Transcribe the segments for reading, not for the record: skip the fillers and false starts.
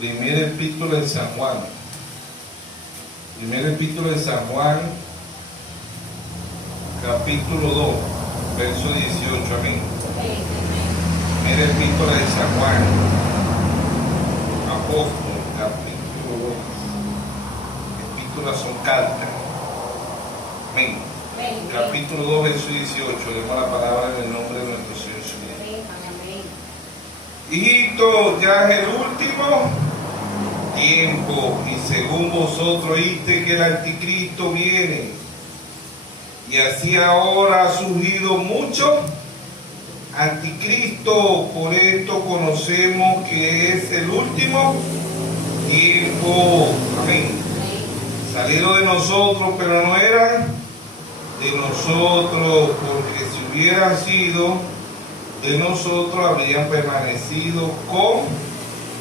Primer epístola de San Juan. Primer epístola de San Juan, capítulo 2, verso 18. Amén. Primera epístola de San Juan, apóstol, capítulo 2. Epístolas son cartas. Amén. Capítulo 2, verso 18. Leemos la palabra en el nombre de nuestro Señor Jesucristo. Hijito, ya es el último tiempo, y según vosotros oíste que el anticristo viene, y así ahora ha surgido mucho anticristo. Por esto conocemos que es el último tiempo. Amén. Salieron de nosotros, pero no eran de nosotros, porque si hubieran sido de nosotros habrían permanecido con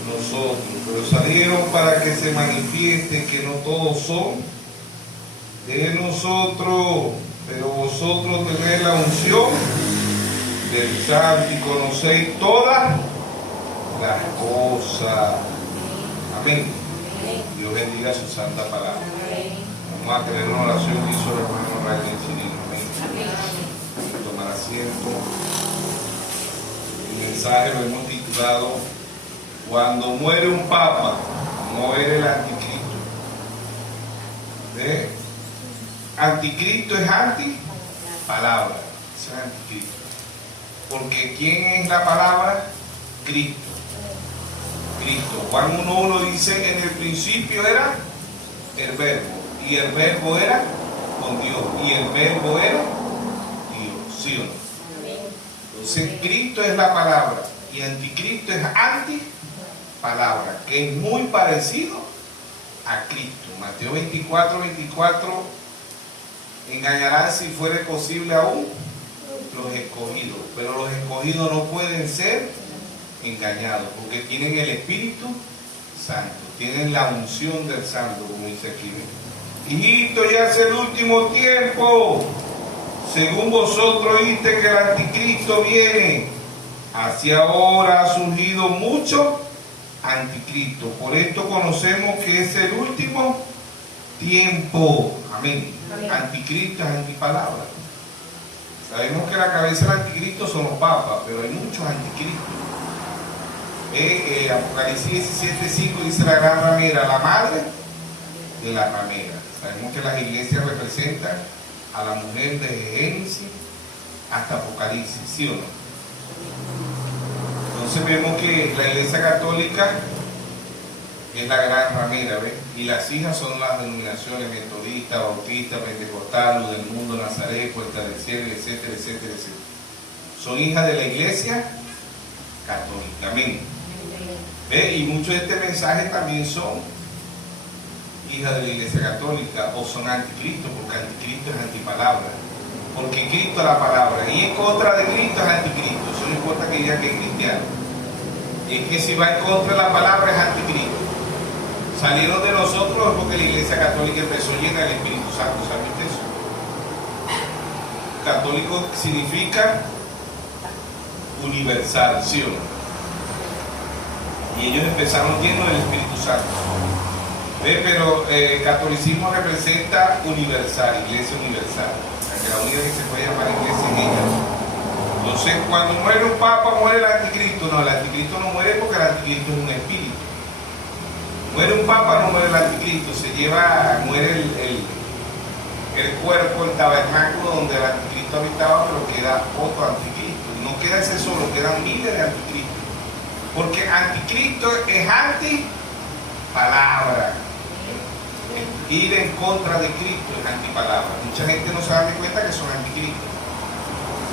nosotros, pero salieron para que se manifieste que no todos son de nosotros, pero vosotros tenéis la unción del Santo y conocéis todas las cosas. Amén. Dios bendiga su santa palabra. Vamos a tener una oración que hizo el hermano Rafael Cirilo. Amén. Tomar asiento. El mensaje lo hemos titulado: cuando muere un papa, muere el anticristo. ¿Ve? Anticristo es anti-palabra. Eso es anticristo. Porque ¿quién es la palabra? Cristo. Cristo. Juan 1:1 dice: en el principio era el verbo, y el verbo era con Dios, y el verbo era Dios. ¿Sí o no? Entonces Cristo es la palabra, y anticristo es anti-palabra, que es muy parecido a Cristo. Mateo 24:24: engañarán, si fuere posible, aún los escogidos, pero los escogidos no pueden ser engañados, porque tienen el Espíritu Santo, tienen la unción del Santo, como dice aquí. Hijito, ya es el último tiempo. Según vosotros oíste que el anticristo viene, así ahora ha surgido mucho anticristo. Por esto conocemos que es el último tiempo. Amén. Anticristo es antipalabra. Sabemos que la cabeza del anticristo son los papas, pero hay muchos anticristos. Apocalipsis 17:5 dice: la gran ramera, la madre de la ramera. Sabemos que las iglesias representan a la mujer de Génesis hasta Apocalipsis, ¿sí o no? Entonces vemos que la iglesia católica es la gran ramera, ¿ves? Y las hijas son las denominaciones metodista, bautista, pentecostal, luz del mundo, Nazaret, Puerta del Cielo, etcétera, etcétera, etcétera. Son hijas de la iglesia católica. Amén. ¿Ves? Y muchos de este mensaje también son hijas de la iglesia católica, o son anticristo, porque anticristo es antipalabra. Porque Cristo es la palabra, y en contra de Cristo es anticristo. Eso no importa que diga que es cristiano. Es que si va en contra de la palabra es anticristo. Salieron de nosotros porque la iglesia católica empezó llena del Espíritu Santo. ¿Saben eso? Católico significa universal, ¿sí o no? Y ellos empezaron llenos del Espíritu Santo. Pero catolicismo representa universal, iglesia universal. O sea, que la única que se puede llamar iglesia es ella. Entonces, cuando muere un papa, muere el anticristo. No, el anticristo no muere porque el anticristo es un espíritu. Muere un papa, no muere el anticristo. Muere el cuerpo, el tabernáculo donde el anticristo habitaba, pero queda otro anticristo. No queda ese solo, quedan miles de anticristos. Porque anticristo es antipalabra. Ir en contra de Cristo es antipalabra. Mucha gente no se da cuenta que son anticristos.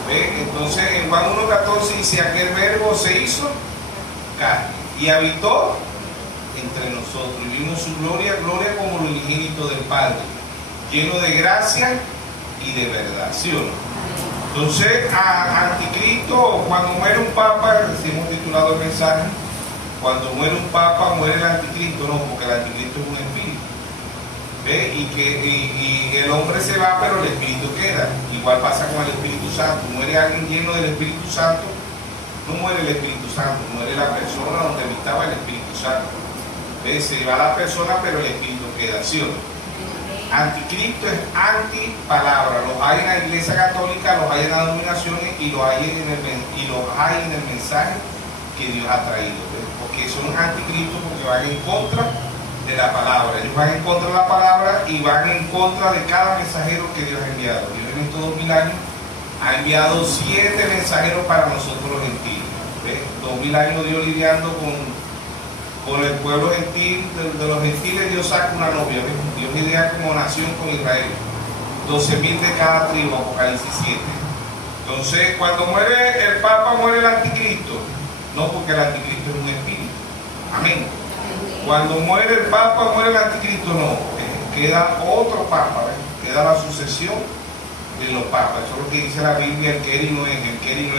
¿Ve? Entonces en Juan 1:14 dice: aquel verbo se hizo carne y habitó entre nosotros, y vimos su gloria, gloria como lo unigénito del Padre, lleno de gracia y de verdad. ¿Sí o no? Entonces, anticristo, cuando muere un papa, así hemos titulado el mensaje: cuando muere un papa, muere el anticristo. No, porque el anticristo es un espíritu. ¿Ve? Y el hombre se va, pero el espíritu queda. Igual pasa con el Espíritu Santo. Muere alguien lleno del Espíritu Santo, no muere el Espíritu Santo, muere la persona donde habitaba el Espíritu Santo. ¿Ves? Se va la persona, pero el espíritu queda, ¿sí o no? Anticristo es antipalabra. Los hay en la Iglesia Católica, los hay en las denominaciones y los hay en el mensaje que Dios ha traído. ¿Ves? Porque son anticristos porque van en contra de la palabra. Ellos van en contra de la palabra y van en contra de cada mensajero que Dios ha enviado. Dios en estos 2000 años ha enviado 7 mensajeros para nosotros los gentiles. ¿Ves? 2000 años Dios lidiando con el pueblo gentil, de los gentiles Dios saca una novia. ¿Ves? Dios lidia como nación con Israel. 12.000 de cada tribu, Apocalipsis 7. Entonces, cuando muere el Papa, muere el anticristo. No, porque el anticristo es un espíritu. Amén. Cuando muere el Papa, muere el anticristo, no. Queda otro Papa, ¿ves? Queda la sucesión de los papas. Eso es lo que dice la Biblia, el que era y no es,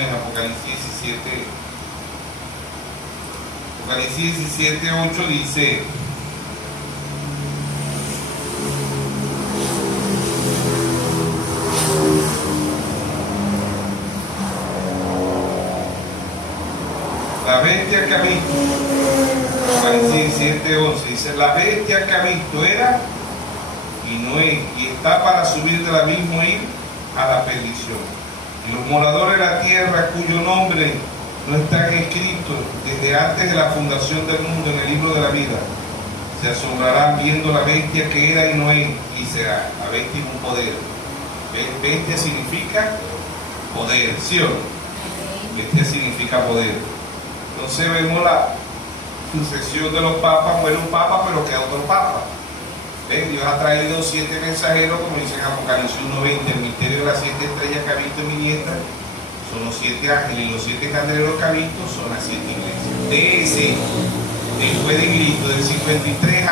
Apocalipsis 17. Apocalipsis 17, 8 dice: la bestia que ha visto, Apocalipsis 17, 11, dice: la bestia que ha visto era y no es, y está para subir del abismo y ir a la perdición. Y los moradores de la tierra, cuyo nombre no están escritos desde antes de la fundación del mundo en el libro de la vida, se asombrarán viendo la bestia que era y no es y será. La bestia es un poder. Bestia significa poder, ¿sí o no? Bestia significa poder. Entonces vemos la sucesión de los papas. Muere un papa, pero queda otro papa. ¿Ven? Dios ha traído 7 mensajeros, como dice en Apocalipsis 1:20, el misterio de las 7 estrellas que ha visto en mi diestra son los 7 ángeles, y los 7 candeleros que ha visto son las 7 iglesias. De ese, después de Cristo, del 53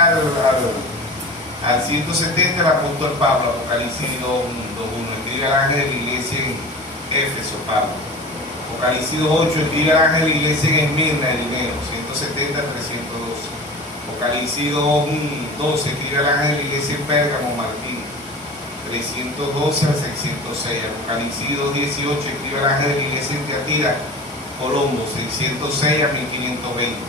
al 170, el apóstol Pablo, Apocalipsis 2:1, escribe al ángel de la iglesia en Éfeso, Pablo. Apocalipsis 2:8, escribe al ángel de la iglesia en Esmirna, Irineo, 170 al 312. Apocalipsis 2:12, escribe al ángel de la iglesia en Pérgamo, Martín, 312 al 606. Apocalipsis 2:18, escribe al ángel de la iglesia en Tiatira, Colombo, 606 a 1520.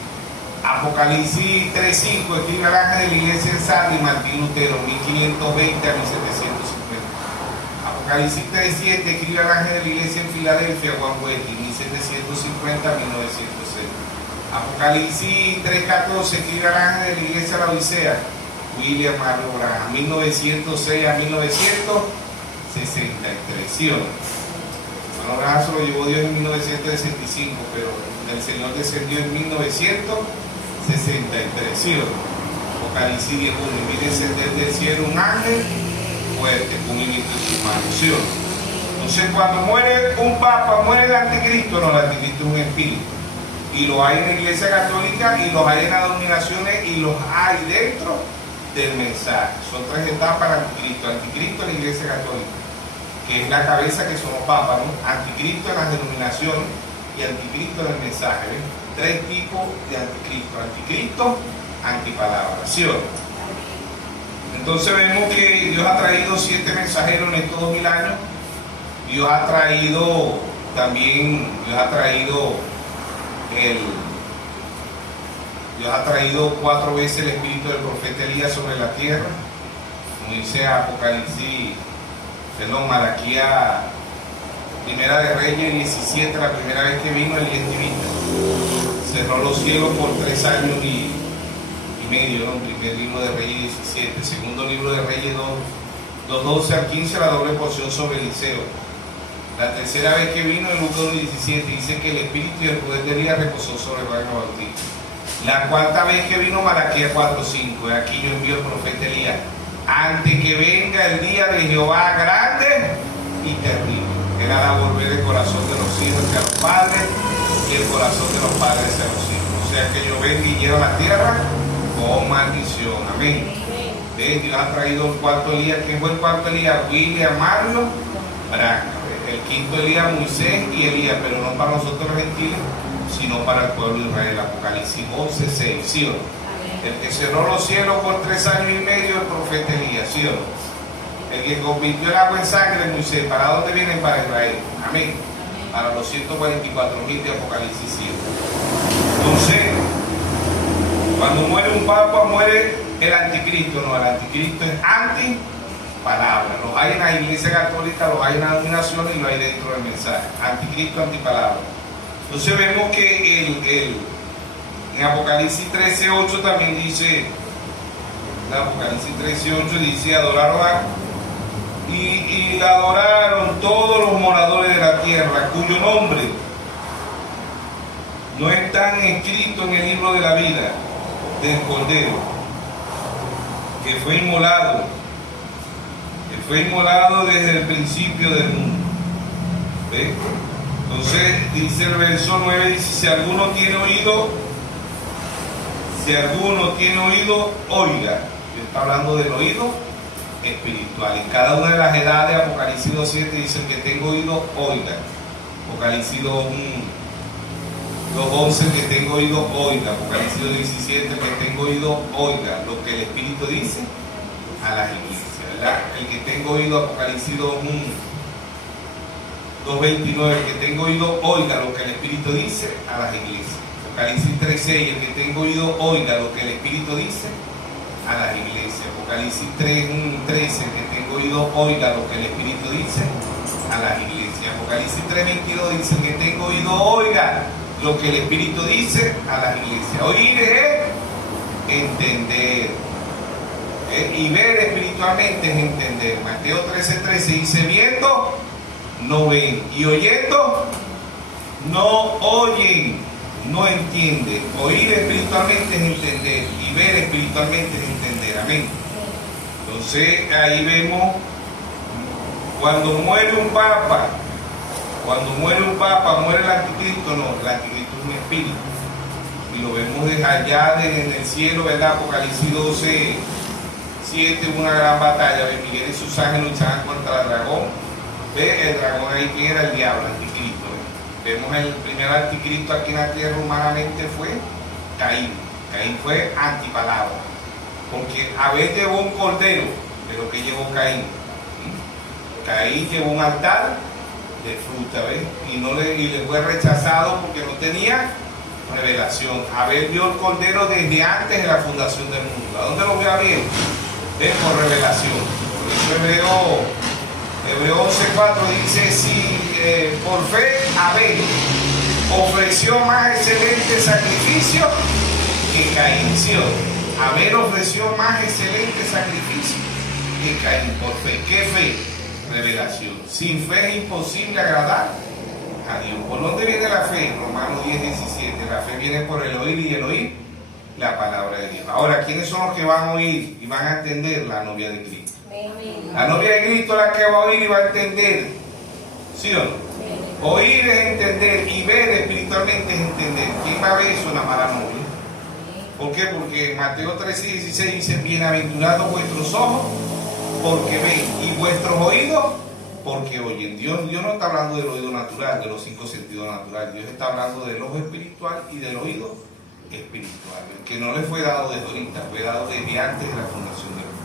Apocalipsis 3:5, escribe al ángel de la iglesia en Sardi, Martín Lutero, 1520 a 1750. Apocalipsis 3:7, escribe al ángel de la iglesia en Filadelfia, Juan Wesley, 1750 a 1906. Apocalipsis 3:14, escribe al ángel de la iglesia de la Odisea, William Mario Branham, 1906 a 1963. ¿Sí o no? Bueno, Branham se lo llevó Dios en 1965, pero el Señor descendió en 1963. ¿Sí o no? Apocalipsis 10:1, vi descender del cielo un ángel fuerte con un ministro en sus manos. ¿Sí o no? Entonces, cuando muere un papa, muere el anticristo. No, el anticristo es un espíritu. Y los hay en la Iglesia Católica, y los hay en las denominaciones, y los hay dentro del mensaje. Son 3 etapas del anticristo. Anticristo en la Iglesia Católica, que es la cabeza, que son los papas, ¿no? Anticristo en las denominaciones y anticristo en el mensaje. ¿Ven? 3 tipos de anticristo. Anticristo, antipalabra. ¿Sí o no? Entonces vemos que Dios ha traído 7 mensajeros en estos 2000 años. Dios ha traído también, Dios ha traído 4 veces el espíritu del profeta Elías sobre la tierra, como dice Malaquías, Primera de Reyes 17, la primera vez que vino Elías divino. Cerró los cielos por 3 años y medio, ¿no? Primer libro de Reyes 17, segundo libro de Reyes 2:12 al 15, la doble porción sobre Eliseo. La tercera vez que vino en Lucas 17 dice que el espíritu y el poder de Elías reposó sobre Juan el Bautista. La cuarta vez que vino, Malaquías 4:5, aquí yo envío el profeta Elías antes que venga el día de Jehová grande y terrible. Él hará volver el corazón de los hijos hacia los padres y el corazón de los padres hacia los hijos. O sea que yo venga y lleno la tierra con maldición. Amén. ¿Ves? Dios ha traído el cuarto Elías. ¿Quién fue el cuarto Elías? William Mario Branham. El quinto Elías, Moisés y Elías, pero no para nosotros los gentiles, sino para el pueblo de Israel. Apocalipsis 11:6. ¿Sí o no? El que cerró los cielos por 3 años y medio, el profeta Elías. ¿Sí o no? El que convirtió el agua en sangre, Moisés. ¿Para dónde vienen? Para Israel. Amén. Para los 144.000 de Apocalipsis 7. Entonces, cuando muere un papa muere el anticristo. No, el anticristo es antipalabra. Los hay en la iglesia católica, los hay en la denominación y los hay dentro del mensaje. Anticristo, antipalabra. Entonces vemos que en Apocalipsis 13:8 también dice, en Apocalipsis 13:8 dice, y la adoraron todos los moradores de la tierra, cuyo nombre no están escritos en el libro de la vida del Cordero, que fue inmolado desde el principio del mundo. ¿Ve? Entonces dice el verso 9, dice, si alguno tiene oído, oiga. Está hablando del oído espiritual. En cada una de las edades, Apocalipsis 2:7 dice, el que tenga oído, oiga. Apocalipsis 2:11, el que tenga oído, oiga. Apocalipsis 2:17, el que tenga oído, oiga. Lo que el Espíritu dice a las iglesias, ¿verdad? El que tenga oído, Apocalipsis 2:29, el que tenga oído, oiga lo que el Espíritu dice a las iglesias. Apocalipsis 3:6, el que tenga oído, oiga lo que el Espíritu dice a las iglesias. Apocalipsis 3:13, el que tenga oído, oiga lo que el Espíritu dice a las iglesias. Apocalipsis 3:22 dice, el que tenga oído, oiga lo que el Espíritu dice a las iglesias. Oír es entender. Y ver espiritualmente es entender. Mateo 13:13 dice, viendo no ven, y oyendo no oyen, no entienden. Oír espiritualmente es entender, y ver espiritualmente es entender. Amén. Entonces ahí vemos, cuando muere un papa, muere el anticristo. No, el anticristo es un espíritu, y lo vemos desde allá, desde el cielo, ¿verdad? Apocalipsis 12:7, una gran batalla. Miguel y sus ángeles luchaban contra el dragón. ¿Ve? El dragón ahí que era el diablo, el anticristo. Vemos el primer anticristo aquí en la tierra humanamente fue Caín. Caín fue antipalabra, porque Abel llevó un cordero, de lo que llevó Caín. Caín llevó un altar de fruta, ¿ves? Y le fue rechazado porque no tenía revelación. Abel vio el cordero desde antes de la fundación del mundo. ¿A dónde lo ve Abel? Es por revelación. Por eso Hebreo 11:4 dice, si por fe Abel ofreció más excelente sacrificio que Caín. ¿Sí? Abel ofreció más excelente sacrificio que Caín, por fe. ¿Qué fe? Revelación. Sin fe es imposible agradar a Dios. ¿Por dónde viene la fe? Romanos 10:17. La fe viene por el oír, y el oír la palabra de Dios. Ahora, ¿quiénes son los que van a oír y van a entender? La novia de Cristo. La novia de Cristo es la que va a oír y va a entender. ¿Sí o no? Oír es entender, y ver espiritualmente es entender. ¿Quién va a ver eso? La mala novia. ¿Por qué? Porque Mateo 13:16 dice, bienaventurados vuestros ojos porque ven, y vuestros oídos porque oyen. Dios no está hablando del oído natural, de los 5 sentidos naturales. Dios está hablando del ojo espiritual y del oído espiritual, el que no le fue dado desde ahorita, fue dado desde antes de la fundación del mundo.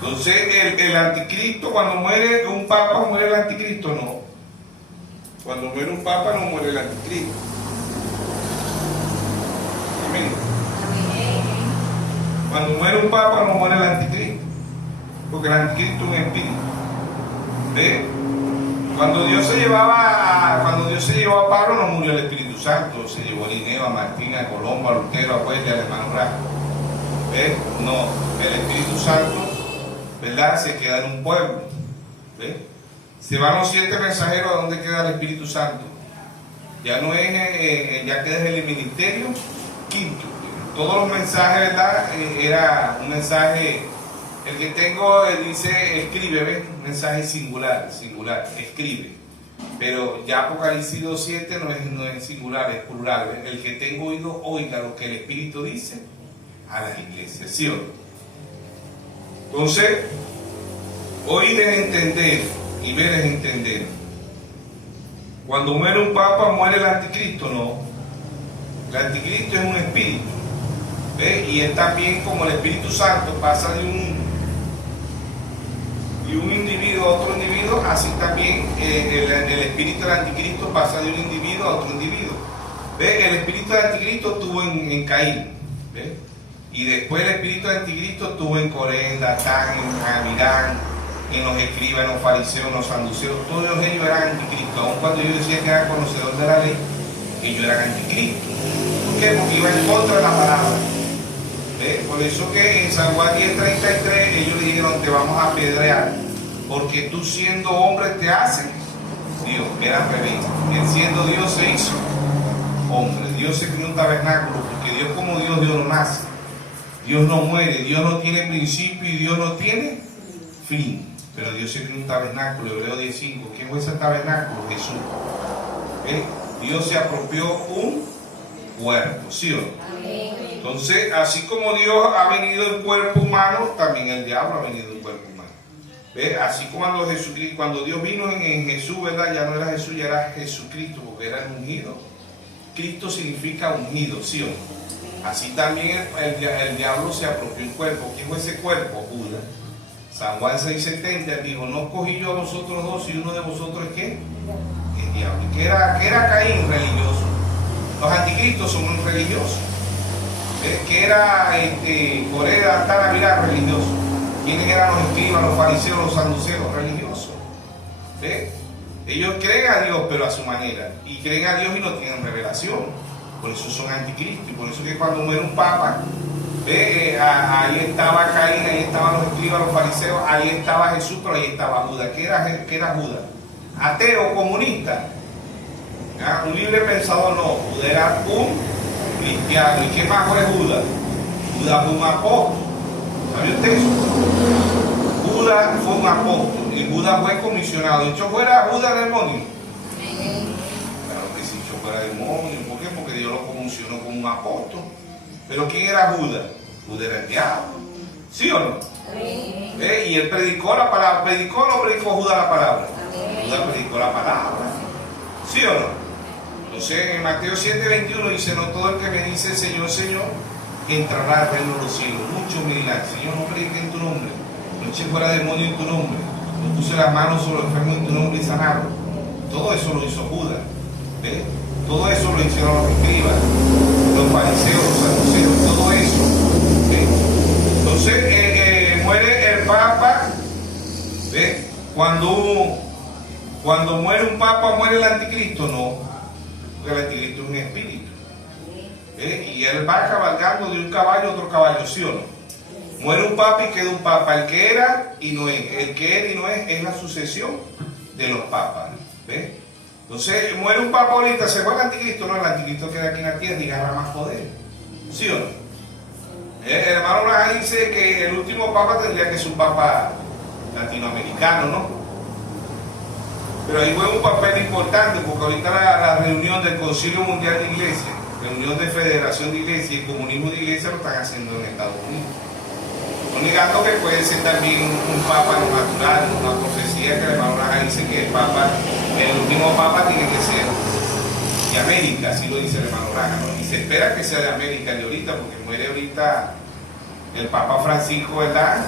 Entonces el anticristo, cuando muere un papa, muere el anticristo. No, cuando muere un papa no muere el anticristo. Amén. Cuando muere un papa no muere el anticristo, porque el anticristo es un espíritu. ¿Ve? Cuando Dios se llevó a Pablo, no murió el Espíritu Santo, se llevó a Linneo, a Martín, a Colombo, a Lutero, a Wesley, al hermano Branham. ¿Ve? No, el Espíritu Santo, ¿verdad?, se queda en un pueblo. ¿Ve? Se van los 7 mensajeros, ¿a dónde queda el Espíritu Santo? Ya no es, ya queda en el ministerio quinto. Todos los mensajes, ¿verdad?, era un mensaje. El que tengo dice escribe, ¿ves? Un mensaje singular, escribe. Pero ya Apocalipsis 2:7 no es singular, es plural. ¿Ves? El que tengo oído, oiga lo que el Espíritu dice a las iglesias. ¿Sí o no? Entonces, oír es entender y ver es entender. Cuando muere un papa, muere el anticristo. No. El anticristo es un espíritu. ¿Ves? Y él también, como el Espíritu Santo, pasa de un individuo a otro individuo, así también el espíritu del anticristo pasa de un individuo a otro individuo. ¿Ve? El espíritu del anticristo estuvo en Caín. ¿Ve? Y después el espíritu de anticristo estuvo en Corea, en Datán, en Amirán, en los escribas, en los fariseos, en los saduceos. Todos ellos eran anticristos. Aun cuando yo decía que era conocedor de la ley, ellos eran anticristos. ¿Por qué? Porque iban en contra de la palabra. Por eso que en San Juan 10:33 ellos le dijeron: te vamos a apedrear, porque tú siendo hombre te haces Dios. Era al revés. Él siendo Dios se hizo hombre. Dios se creó un tabernáculo, porque Dios como Dios no nace. Dios no muere, Dios no tiene principio y Dios no tiene fin. Pero Dios se creó un tabernáculo. Hebreos 10:5. ¿Quién fue ese tabernáculo? Jesús. Dios se apropió un cuerpo, ¿sí o no? Entonces, así como Dios ha venido en cuerpo humano, también el diablo ha venido en cuerpo humano. Así como cuando Dios vino en Jesús, ¿verdad? Ya no era Jesús, ya era Jesucristo, porque era el ungido. Cristo significa ungido, ¿sí o no? Así también el diablo se apropió un cuerpo. ¿Quién fue ese cuerpo? Judas. San Juan 6:70 dijo: no cogí yo a vosotros dos, y uno de vosotros es ¿qué? El diablo. ¿Qué era Caín? Religioso. Los anticristos son muy religiosos. Que era Corea, Datán, Amirán, religioso. ¿Quiénes eran los escribas, los fariseos, los saduceos? Religiosos. Ellos creen a Dios, pero a su manera. Y creen a Dios y no tienen revelación. Por eso son anticristos. Y por eso que cuando muere un papa, ahí estaba Caín, ahí estaban los escribas, los fariseos, ahí estaba Jesús, pero ahí estaba Judas. ¿Qué era Judas? Ateo, comunista. Un libre pensador, no. Judas era un cristiano. ¿Y qué más fue Judas? Judas fue un apóstol. ¿Sabía usted eso? Judas fue un apóstol y Judas fue comisionado. ¿Echó fuera Judas demonio? Claro que sí, echó fuera demonio. ¿Por qué? Porque Dios lo comisionó como un apóstol. ¿Pero quién era Judas? Judas era el diablo. ¿Sí o no? Y él predicó la palabra. ¿Predicó o no predicó Judas la palabra? Judas predicó la palabra. ¿Sí o no? Entonces en Mateo 7:21 dice: no todo el que me dice Señor, Señor, entrará al reino de los cielos. Muchos me dirán: Señor, no prediqué en tu nombre, no eché fuera demonio en tu nombre, no puse las manos sobre los enfermos en tu nombre y sanaron. Todo eso lo hizo Judas. Todo eso lo hicieron los escribas, los fariseos, los saduceos, todo eso. Entonces muere el papa. Cuando muere un papa, muere el anticristo. No, porque el anticristo es un espíritu. Y él va cabalgando de un caballo a otro caballo, ¿sí o no? Muere un papa y queda un papa. El que era y no es. El que era y no es la sucesión de los papas. Entonces muere un papa ahorita, se fue el anticristo. No, el anticristo queda aquí en la tierra y agarra más poder, ¿sí o no? El hermano Branham dice que el último papa tendría que ser un papa latinoamericano, ¿no? Pero ahí fue un papel importante, porque ahorita la reunión del Concilio Mundial de Iglesia, reunión de Federación de Iglesia y Comunismo de Iglesia lo están haciendo en Estados Unidos. No negando que puede ser también un papa natural, una profecía que el hermano Branham dice que el papa, el último papa tiene que ser de América, así lo dice el hermano Branham, ¿no? Y se espera que sea de América de ahorita, porque muere ahorita el Papa Francisco, ¿verdad?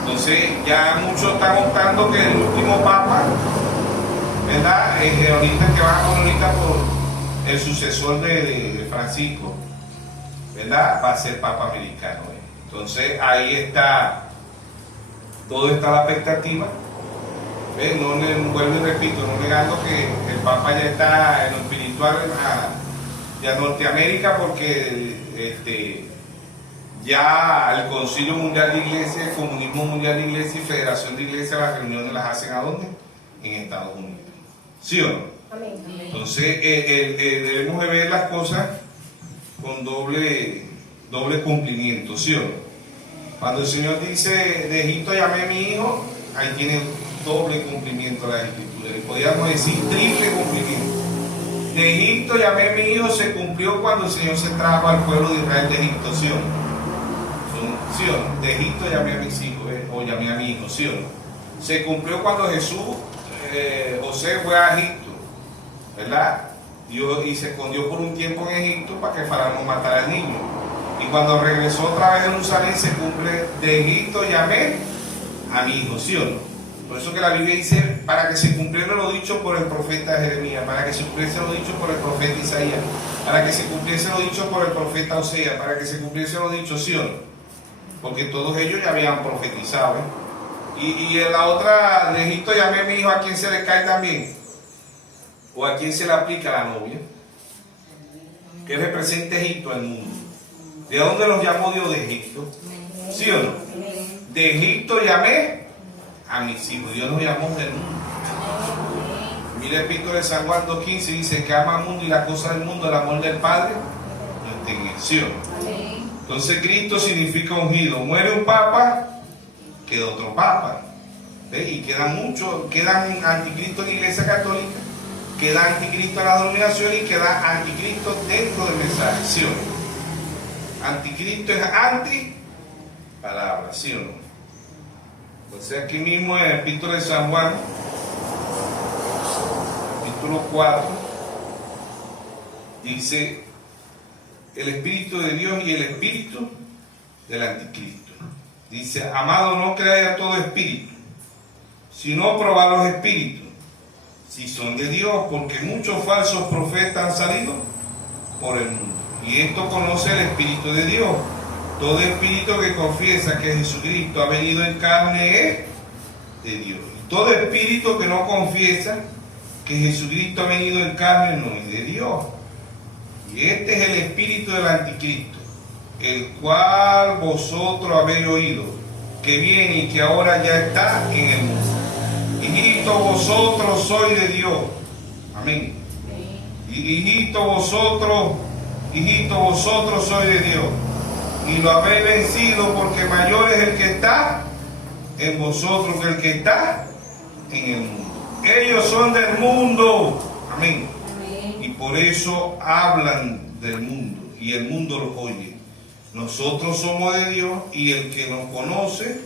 Entonces ya muchos están optando que el último papa, ¿verdad? Ahorita que van a poner ahorita por el sucesor de Francisco, ¿verdad? Va a ser papa americano. Entonces ahí está, todo está a la expectativa. No, vuelvo y repito, no negando que el papa ya está en lo espiritual de Norteamérica, porque ya el Concilio Mundial de Iglesia, el Comunismo Mundial de Iglesia y Federación de Iglesia, las reuniones las hacen ¿a dónde? En Estados Unidos. ¿Sí o no? Amén. Entonces debemos de ver las cosas con doble cumplimiento, ¿sí o no? Cuando el Señor dice: de Egipto llamé a mi hijo, ahí tiene doble cumplimiento la Escritura. Y podríamos decir triple cumplimiento. De Egipto llamé a mi hijo se cumplió cuando el Señor se trajo al pueblo de Israel de Egipto, ¿sí o no? ¿Sí o no? De Egipto llamé a mis hijos, o llamé a mi hijo, ¿sí o no? Se cumplió cuando José fue a Egipto, ¿verdad? Y se escondió por un tiempo en Egipto para que Faraón no matara al niño. Y cuando regresó otra vez a Jerusalén se cumple: de Egipto llamé a mi hijo, ¿sí o no? Por eso que la Biblia dice: para que se cumpliera lo dicho por el profeta Jeremías, para que se cumpliese lo dicho por el profeta Isaías, para que se cumpliese lo dicho por el profeta Oseas, para que se cumpliese lo dicho, ¿sí o no? Porque todos ellos ya habían profetizado, ¿eh? Y en la otra, de Egipto llamé a mi hijo, ¿a quién se le cae también? ¿O a quién se le aplica la novia? ¿Qué representa Egipto al mundo? ¿De dónde los llamó Dios? De Egipto. ¿Sí o no? De Egipto llamé a mis hijos. Dios nos llamó del mundo. Mira el Epístola de San Juan 2:15, dice que ama al mundo y la cosa del mundo, el amor del Padre, no está en él. ¿Sí o no? Entonces Cristo significa ungido. Muere un papa, queda otro papa. ¿Ves? Y quedan muchos, quedan anticristo en la Iglesia Católica, queda anticristo en la denominación y queda anticristo dentro del mensaje. ¿Sí o no? Anticristo es anti palabra, ¿sí o no? Entonces aquí mismo en el Epístola de San Juan, capítulo 4, dice el Espíritu de Dios y el Espíritu del Anticristo. Dice, amado, no creáis a todo espíritu, sino probad los espíritus, si son de Dios, porque muchos falsos profetas han salido por el mundo. Y esto conoce el Espíritu de Dios. Todo espíritu que confiesa que Jesucristo ha venido en carne es de Dios. Y todo espíritu que no confiesa que Jesucristo ha venido en carne no es de Dios. Y este es el espíritu del anticristo, el cual vosotros habéis oído, que viene y que ahora ya está en el mundo. Hijitos, vosotros sois de Dios. Amén. Hijitos, vosotros sois de Dios. Y lo habéis vencido, porque mayor es el que está en vosotros que el que está en el mundo. Ellos son del mundo. Amén. Y por eso hablan del mundo y el mundo los oye. Nosotros somos de Dios y el que nos conoce,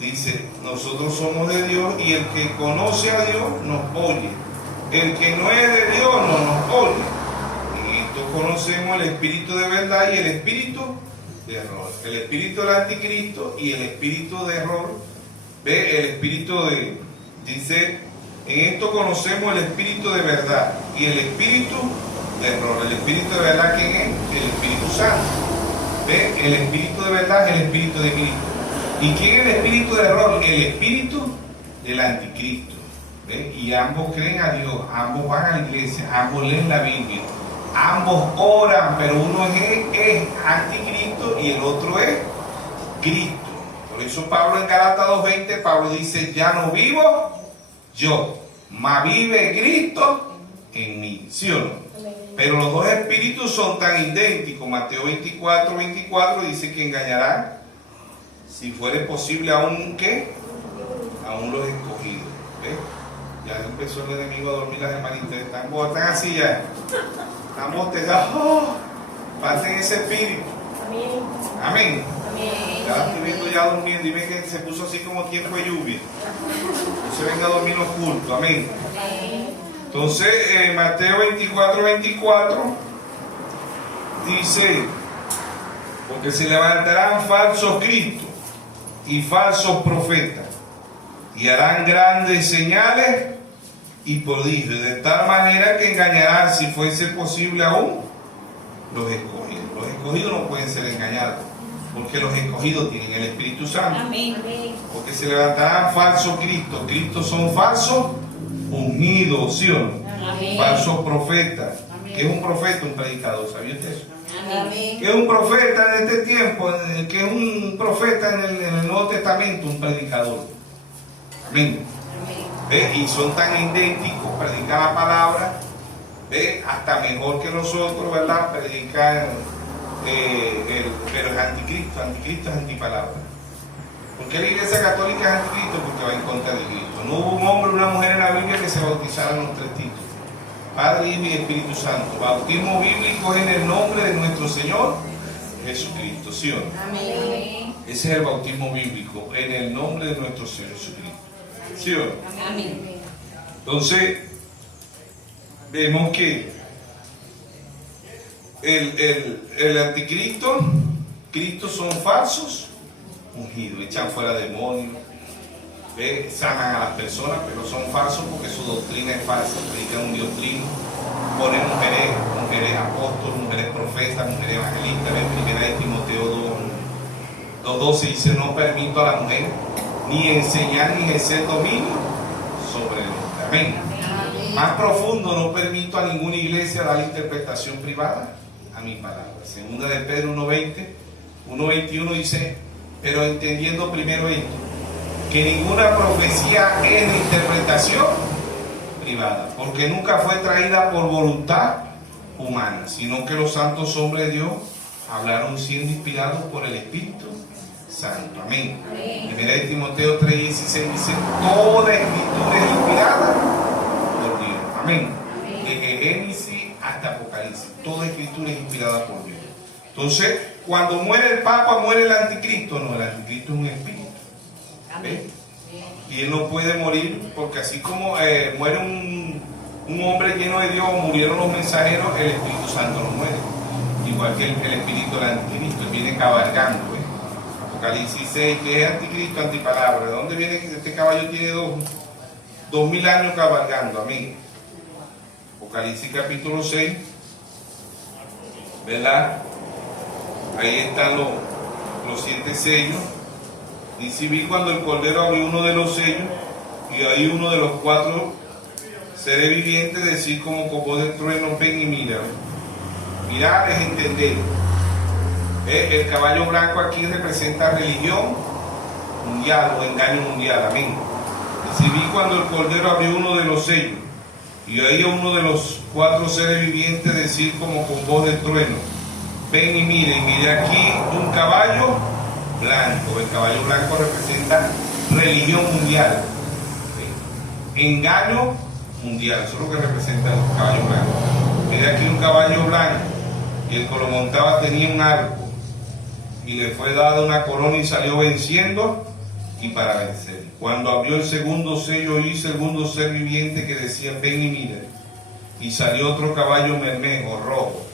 dice, nosotros somos de Dios y el que conoce a Dios nos oye. El que no es de Dios no nos oye. En esto conocemos el espíritu de verdad y el espíritu de error. El espíritu del anticristo y el espíritu de error. Ve el espíritu de, dice, en esto conocemos el espíritu de verdad y el espíritu de error. El espíritu de verdad, ¿quién es? El Espíritu Santo. ¿Ve? El espíritu de verdad es el espíritu de Cristo. ¿Y quién es el espíritu de error? El espíritu del anticristo. ¿Ve? Y ambos creen a Dios, ambos van a la iglesia, ambos leen la Biblia, ambos oran, pero uno es anticristo y el otro es Cristo. Por eso Pablo en Gálatas 2:20, Pablo dice, ya no vivo yo, mas vive Cristo en mí. ¿Sí o no? Pero los dos espíritus son tan idénticos. Mateo 24:24 dice que engañarán, si fuere posible, aún ¿qué? Aún los escogidos. ¿Ves? Ya empezó el enemigo a dormir, las hermanitas. Están así ya. Están bostezados. ¡Oh! Pasen ese espíritu. Amén. Ya la estoy viendo ya durmiendo y ven que se puso así como tiempo de lluvia. No se venga a dormir los cultos. Amén. Entonces, Mateo 24:24 dice, porque se levantarán falsos cristos y falsos profetas y harán grandes señales y prodigios, de tal manera que engañarán, si fuese posible aún, los escogidos. Los escogidos no pueden ser engañados, porque los escogidos tienen el Espíritu Santo. Amén. Porque se levantarán falsos cristos. Cristos son falsos ungidos, ¿sí o no? Amén. Falsos profetas. Amén. ¿Qué es un profeta? Un predicador. ¿Sabía usted eso? Amén. ¿Qué es un profeta en este tiempo? ¿Qué es un profeta en el Nuevo Testamento? Un predicador. Amén. ¿Ve? Y son tan idénticos, predican la palabra, ¿ve? Hasta mejor que nosotros, ¿verdad? Predican, pero es anticristo. Anticristo es antipalabra. ¿Por qué la Iglesia Católica es anticristo? Porque va en contra de Cristo. No hubo un hombre o una mujer en la Biblia que se bautizaran los tres títulos: Padre, Hijo y Espíritu Santo. Bautismo bíblico es en el nombre de nuestro Señor Jesucristo, ¿sí o no? Amén. Ese es el bautismo bíblico, en el nombre de nuestro Señor Jesucristo. ¿Sí o no? Amén. Entonces, vemos que el anticristo, Cristo son falsos ungidos, echan fuera demonios, sanan a las personas, pero son falsos porque su doctrina es falsa, predican un Dios trino, pone mujeres apóstoles, mujeres profetas, mujeres evangelistas. En primera de Timoteo 2:12 dice: no permito a la mujer ni enseñar ni ejercer dominio sobre el hombre. Amén. Más profundo, no permito a ninguna iglesia dar interpretación privada a mi palabra. Segunda de Pedro 1:21 dice: pero entendiendo primero esto, que ninguna profecía es de interpretación privada, porque nunca fue traída por voluntad humana, sino que los santos hombres de Dios hablaron siendo inspirados por el Espíritu Santo. Amén. Primera de Timoteo 3:16 dice: toda escritura es inspirada por Dios. Amén. Desde Génesis hasta Apocalipsis, toda escritura es inspirada por Dios. Entonces, cuando muere el Papa, muere el anticristo. No, el anticristo es un espíritu. ¿Ves? Y él no puede morir, porque así como muere un hombre lleno de Dios, murieron los mensajeros, el Espíritu Santo no muere. Igual que el espíritu del anticristo, él viene cabalgando. Apocalipsis 6, que es anticristo, antipalabra. ¿De dónde viene? Este caballo tiene 2000 años cabalgando. Amén. Apocalipsis capítulo 6, ¿verdad? Ahí están los 7 sellos. Dice: vi cuando el Cordero abrió uno de los sellos, y ahí uno de los 4 seres vivientes decir como con voz de trueno: ven y mira. Mirar es entender. El caballo blanco aquí representa religión mundial o engaño mundial. Amén. Dice: vi cuando el Cordero abrió uno de los sellos, y ahí uno de los 4 seres vivientes decir como con voz de trueno: ven y miren. Mire aquí un caballo blanco. El caballo blanco representa religión mundial, ¿sí? Engaño mundial. Eso es lo que representa el caballo blanco. Mire aquí un caballo blanco, y el que lo montaba tenía un arco, y le fue dada una corona, y salió venciendo y para vencer. Cuando abrió el segundo sello, oí segundo ser viviente que decía: ven y mira. Y salió otro caballo bermejo, rojo,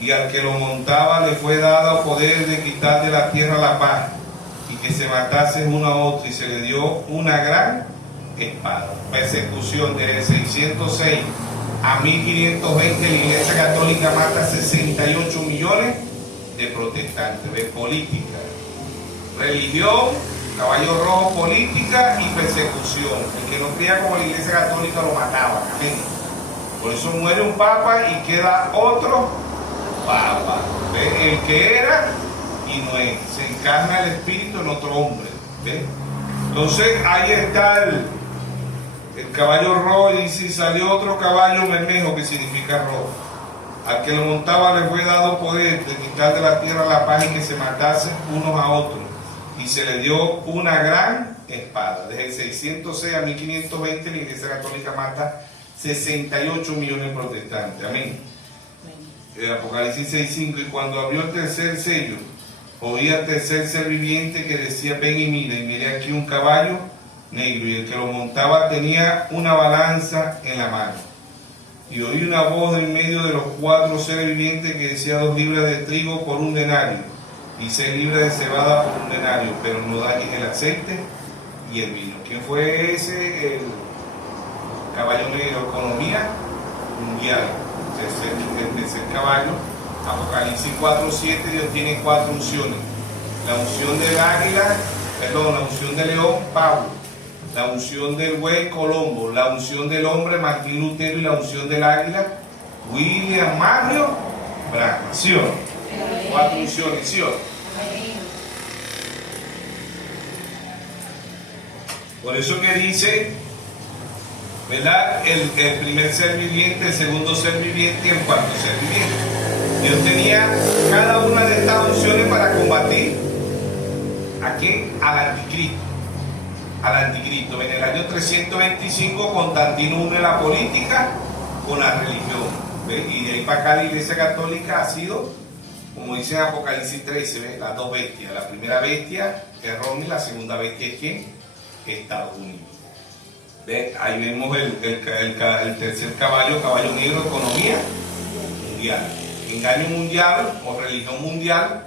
y al que lo montaba le fue dado poder de quitar de la tierra la paz, y que se matase uno a otro, y se le dio una gran espada. Persecución desde el 606 a 1520. La Iglesia Católica mata 68 millones de protestantes. De política, religión, caballo rojo, política y persecución. El que no creía como la Iglesia Católica lo mataba. Amén. Por eso muere un papa y queda otro papa. ¿Ves? El que era y no es. Se encarna el espíritu en otro hombre. ¿Ves? Entonces ahí está el caballo rojo, y si salió otro caballo bermejo, que significa rojo. Al que lo montaba le fue dado poder de quitar de la tierra la paz, y que se matasen unos a otros. Y se le dio una gran espada. Desde el 606 a 1520 la Iglesia Católica mata 68 millones de protestantes. Amén. Apocalipsis 6:5. Y cuando abrió el tercer sello, oí al tercer ser viviente que decía: ven y mira. Y miré aquí un caballo negro, y el que lo montaba tenía una balanza en la mano. Y oí una voz en medio de los 4 seres vivientes que decía: 2 libras de trigo por un denario, y 6 libras de cebada por un denario, pero no dañes el aceite y el vino. ¿Quién fue ese? El caballo negro. Economía mundial. El tercer caballo. Apocalipsis 4:7. Dios tiene 4 unciones: la unción del águila, la unción del león, Pablo; la unción del buey, Colombo; la unción del hombre, Martín Lutero; y la unción del águila, William Mario Branham. ¿Sí o no? 4 unciones, ¿sí o no? Por eso que dice, ¿verdad? El primer ser viviente, el segundo ser viviente y el cuarto ser viviente. Dios tenía cada una de estas unciones para combatir ¿a quién? Al anticristo. Al anticristo. En el año 325 Constantino une la política con la religión. ¿Ves? Y de ahí para acá la Iglesia Católica ha sido, como dice en Apocalipsis 13, ¿ves? Las 2 bestias. La primera bestia es Roma, y la segunda bestia es ¿quién? Estados Unidos. ¿Ves? Ahí vemos el tercer caballo, caballo negro, economía mundial. Engaño mundial o religión mundial,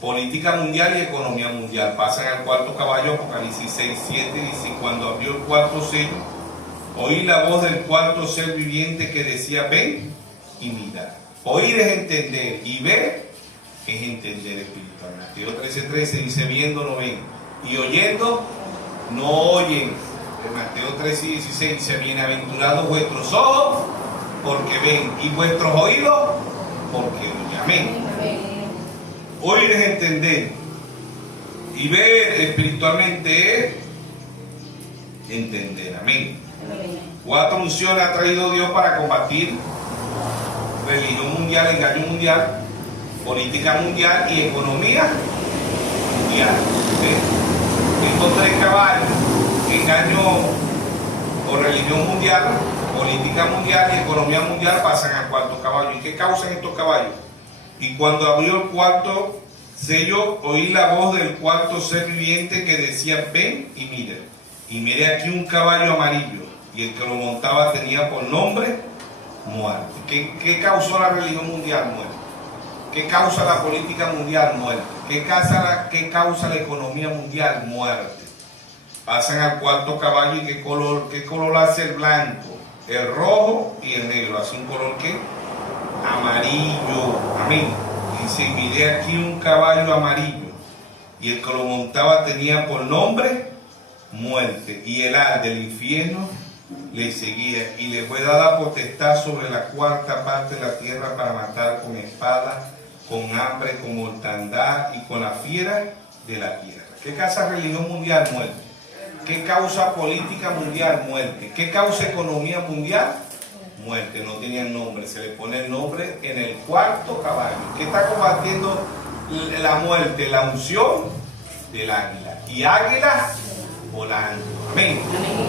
política mundial y economía mundial. Pasan al cuarto caballo, Apocalipsis 6:7, dice: cuando abrió el cuarto sello, oí la voz del cuarto ser viviente que decía: ven y mirar. Oír es entender y ver es entender espiritual. Mateo 13:13 dice: viendo no ven y oyendo no oyen. En Mateo 13:16 dice: bienaventurados vuestros ojos porque ven y vuestros oídos porque oyen. Amén. Oír es entender y ver espiritualmente es entender. Amén. 4 unciones ha traído Dios para combatir religión mundial, engaño mundial, política mundial y economía mundial. Estos 3 caballos, engaño o religión mundial, política mundial y economía mundial, pasan al 4 caballo. ¿Y qué causan estos caballos? Y cuando abrió el 4 sello, oí la voz del 4 ser viviente que decía: ven y mira. Y miré aquí un caballo amarillo, y el que lo montaba tenía por nombre muerte. ¿Qué causó la religión mundial? Muerte. ¿Qué causa la política mundial? Muerte. ¿Qué causa la economía mundial? Muerte. Pasan al 4 caballo. ¿Y qué color hace el blanco? El rojo y el negro. ¿Hace un color qué? Amarillo. Amén. Dice: miré aquí un caballo amarillo, y el que lo montaba tenía por nombre muerte, y el haz del infierno le seguía, y le fue dada potestad sobre la 4ª parte de la tierra para matar con espada, con hambre, con mortandad y con la fiera de la tierra. ¿Qué causa religión mundial? Muerte. ¿Qué causa política mundial? Muerte. ¿Qué causa economía mundial? Muerte. No tenían nombre, se le pone el nombre en el 4 caballo. ¿Qué está combatiendo la muerte? La unción del águila. Y águila volando. Amén.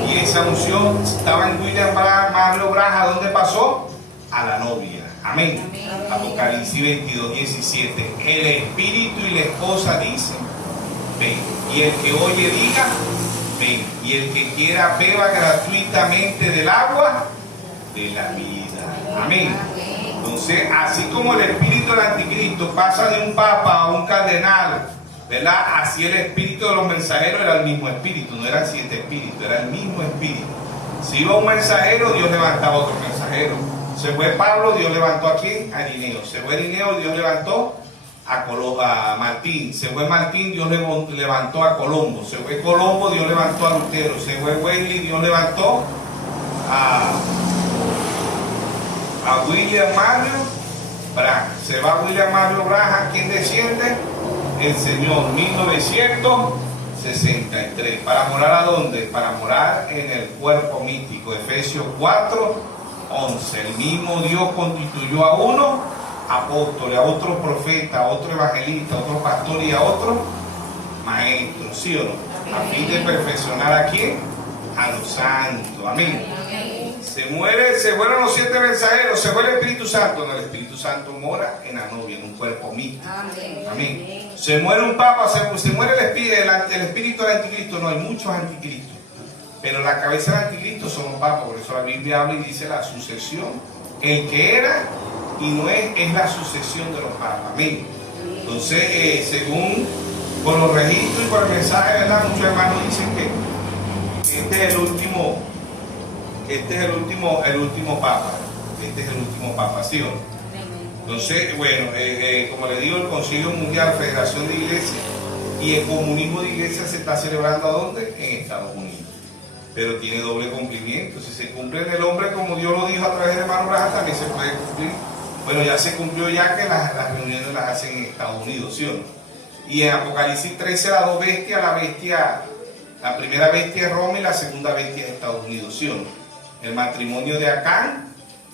Y esa unción estaba en William Mario Braja. ¿Dónde pasó? A la novia. Amén. Apocalipsis 22:17. El espíritu y la esposa dicen: ven. Y el que oye diga: ven. Y el que quiera beba gratuitamente del agua de la vida. Amén. Entonces, así como el espíritu del anticristo pasa de un papa a un cardenal, ¿verdad? Así el espíritu de los mensajeros era el mismo espíritu, no eran 7 espíritus, era el mismo espíritu. Si iba un mensajero, Dios levantaba otro mensajero. Se fue Pablo, Dios levantó a quién? A Irineo. Se fue Irineo, Dios levantó a Martín. Se fue Martín, Dios levantó a Colombo. Se fue Colombo, Dios levantó a Lutero. Se fue Wesley, Dios levantó a William Mario Braja. Se va William Mario Braja. ¿Quién desciende? El Señor. 1963. ¿Para morar a dónde? Para morar en el cuerpo místico. Efesios 4:11. El mismo Dios constituyó a uno apóstol, a otro profeta, a otro evangelista, a otro pastor y a otro maestro. ¿Sí o no? A fin de perfeccionar a quién? A los santos. Amén. Se mueren los 7 mensajeros, se fue el Espíritu Santo. No, el Espíritu Santo mora en la novia, en un cuerpo místico. Amén. Se muere un papa, se muere el espíritu del anticristo. No, hay muchos anticristos, pero la cabeza del anticristo son los papas. Por eso la Biblia habla y dice la sucesión. El que era y no es la sucesión de los papas. Amén. Entonces, según por los registros y por el mensaje, ¿verdad? Muchos hermanos dicen que este es el último papa. Este es el último papa, ¿sí o no? Entonces, bueno, como le digo, el Concilio Mundial, Federación de Iglesias y el comunismo de iglesias se está celebrando ¿a dónde? En Estados Unidos. Pero tiene doble cumplimiento. Si se cumple en el hombre como Dios lo dijo a través de hermano Braja, también se puede cumplir. Bueno, ya se cumplió ya que las reuniones las hacen en Estados Unidos, ¿sí o no? Y en Apocalipsis 13 las 2 bestias, la primera bestia es Roma y la segunda bestia es Estados Unidos, ¿sí o no? El matrimonio de Acán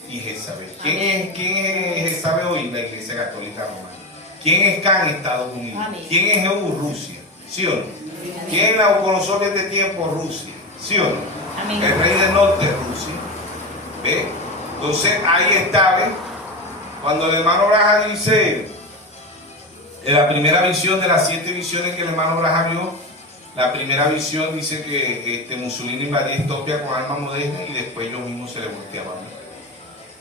y Jezabel. ¿Quién es Jezabel hoy? La Iglesia Católica Romana. ¿Quién es Can? Estados Unidos. ¿Quién es Jehú? Rusia, ¿sí o no? ¿Quién es Nabucodonosor de este tiempo? Rusia, ¿sí o no? El rey del norte es Rusia. ¿Ve? Entonces ahí está, ¿ve? Cuando el hermano Braja dice en la primera visión de las 7 visiones que el hermano Braja vio, la primera visión dice que Mussolini invadía Etiopía con armas modernas y después ellos mismos se le volteaban.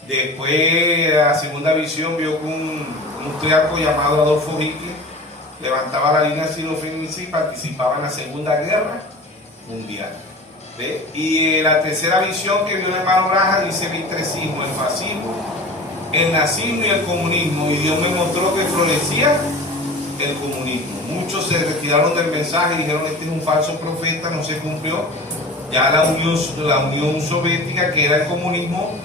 Después la segunda visión vio que un austriaco llamado Adolfo Hitler levantaba la línea sino-fenicia y participaba en la Segunda Guerra Mundial. ¿Ve? Y la tercera visión que vio el hermano Braja dice el mistresismo, el fascismo el nazismo y el comunismo, y Dios me mostró que florecía el comunismo. Muchos se retiraron del mensaje y dijeron: este es un falso profeta, no se cumplió. Ya la Unión Soviética, que era el comunismo,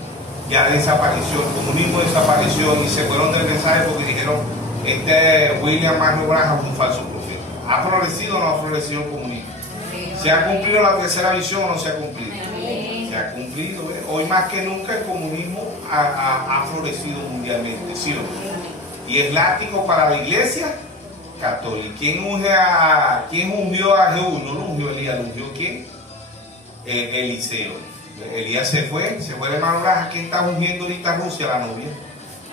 ya desapareció, el comunismo desapareció y se fueron del mensaje porque dijeron: este William Marion Branham es un falso profeta. ¿Ha florecido o no ha florecido el comunismo? ¿Se ha cumplido la tercera visión o no se ha cumplido? Se ha cumplido. Hoy más que nunca el comunismo ha florecido mundialmente, ¿sí o no? Y es látigo para la iglesia católica. ¿Quién ungió a Jehú? No lo ungió Elías, ¿lo ungió quién? Eliseo. Elías se fue el hermano Raja. ¿Quién está ungiendo ahorita? Rusia, la novia.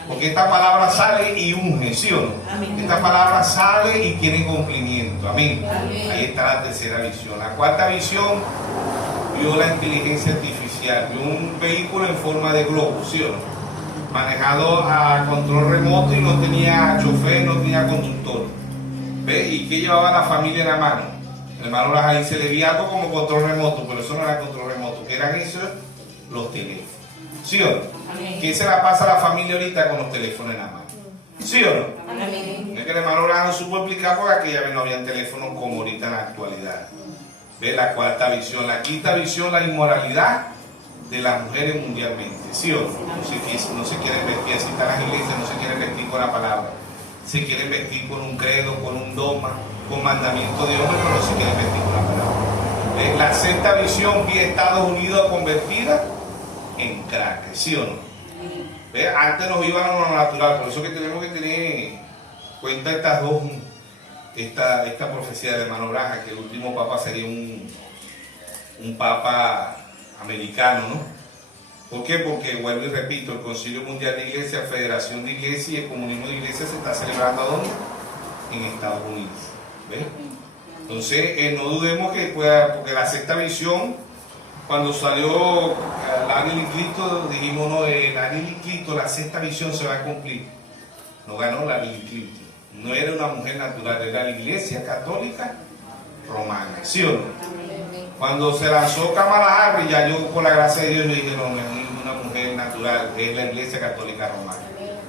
Porque esta palabra sale y unge, ¿sí o no? Amén. Esta palabra sale y tiene cumplimiento. Amén. Amén. Ahí está la tercera visión. La cuarta visión vio la inteligencia artificial, vio un vehículo en forma de globo, ¿sí o no? Manejado a control remoto y no tenía chofer, no tenía conductor. ¿Ve? ¿Y qué llevaba la familia en la mano? El hermano Raja dice: le vi algo como control remoto, pero eso no era control remoto. ¿Qué eran esos? Los teléfonos. ¿Sí o no? Amén. ¿Quién se la pasa a la familia ahorita con los teléfonos en la mano? ¿Sí o no? Amén. Es que el hermano Raja no supo explicar porque aquella vez no habían teléfonos como ahorita en la actualidad. ¿Ve? La cuarta visión. La quinta visión, la inmoralidad de las mujeres mundialmente. ¿Sí o no? No se quieren vestir, así están las iglesias, no se quieren vestir con la palabra. Se quieren vestir con un credo, con un dogma, con mandamiento de hombre, pero no se quieren vestir con la palabra. ¿Ve? La sexta visión, vi Estados Unidos convertida en crack, ¿sí o no? ¿Ve? Antes nos iban a lo natural, por eso que tenemos que tener cuenta estas dos, esta profecía del hermano Braja, que el último papa sería un papa americano, ¿no? ¿Por qué? Porque, vuelvo y repito, el Concilio Mundial de Iglesia, Federación de Iglesia y el Comunismo de Iglesia se está celebrando ¿dónde? En Estados Unidos. ¿Ves? Entonces, no dudemos que pueda, porque la sexta visión, cuando salió el ángel y Cristo, dijimos: no, el ángel y Cristo, la sexta visión se va a cumplir. No ganó la ángel y Cristo. No era una mujer natural, era la Iglesia Católica Romana. ¿Sí o no? Cuando se lanzó Kamala Harris, ya yo, por la gracia de Dios, yo dije: no, no es una mujer natural, es la Iglesia Católica Romana.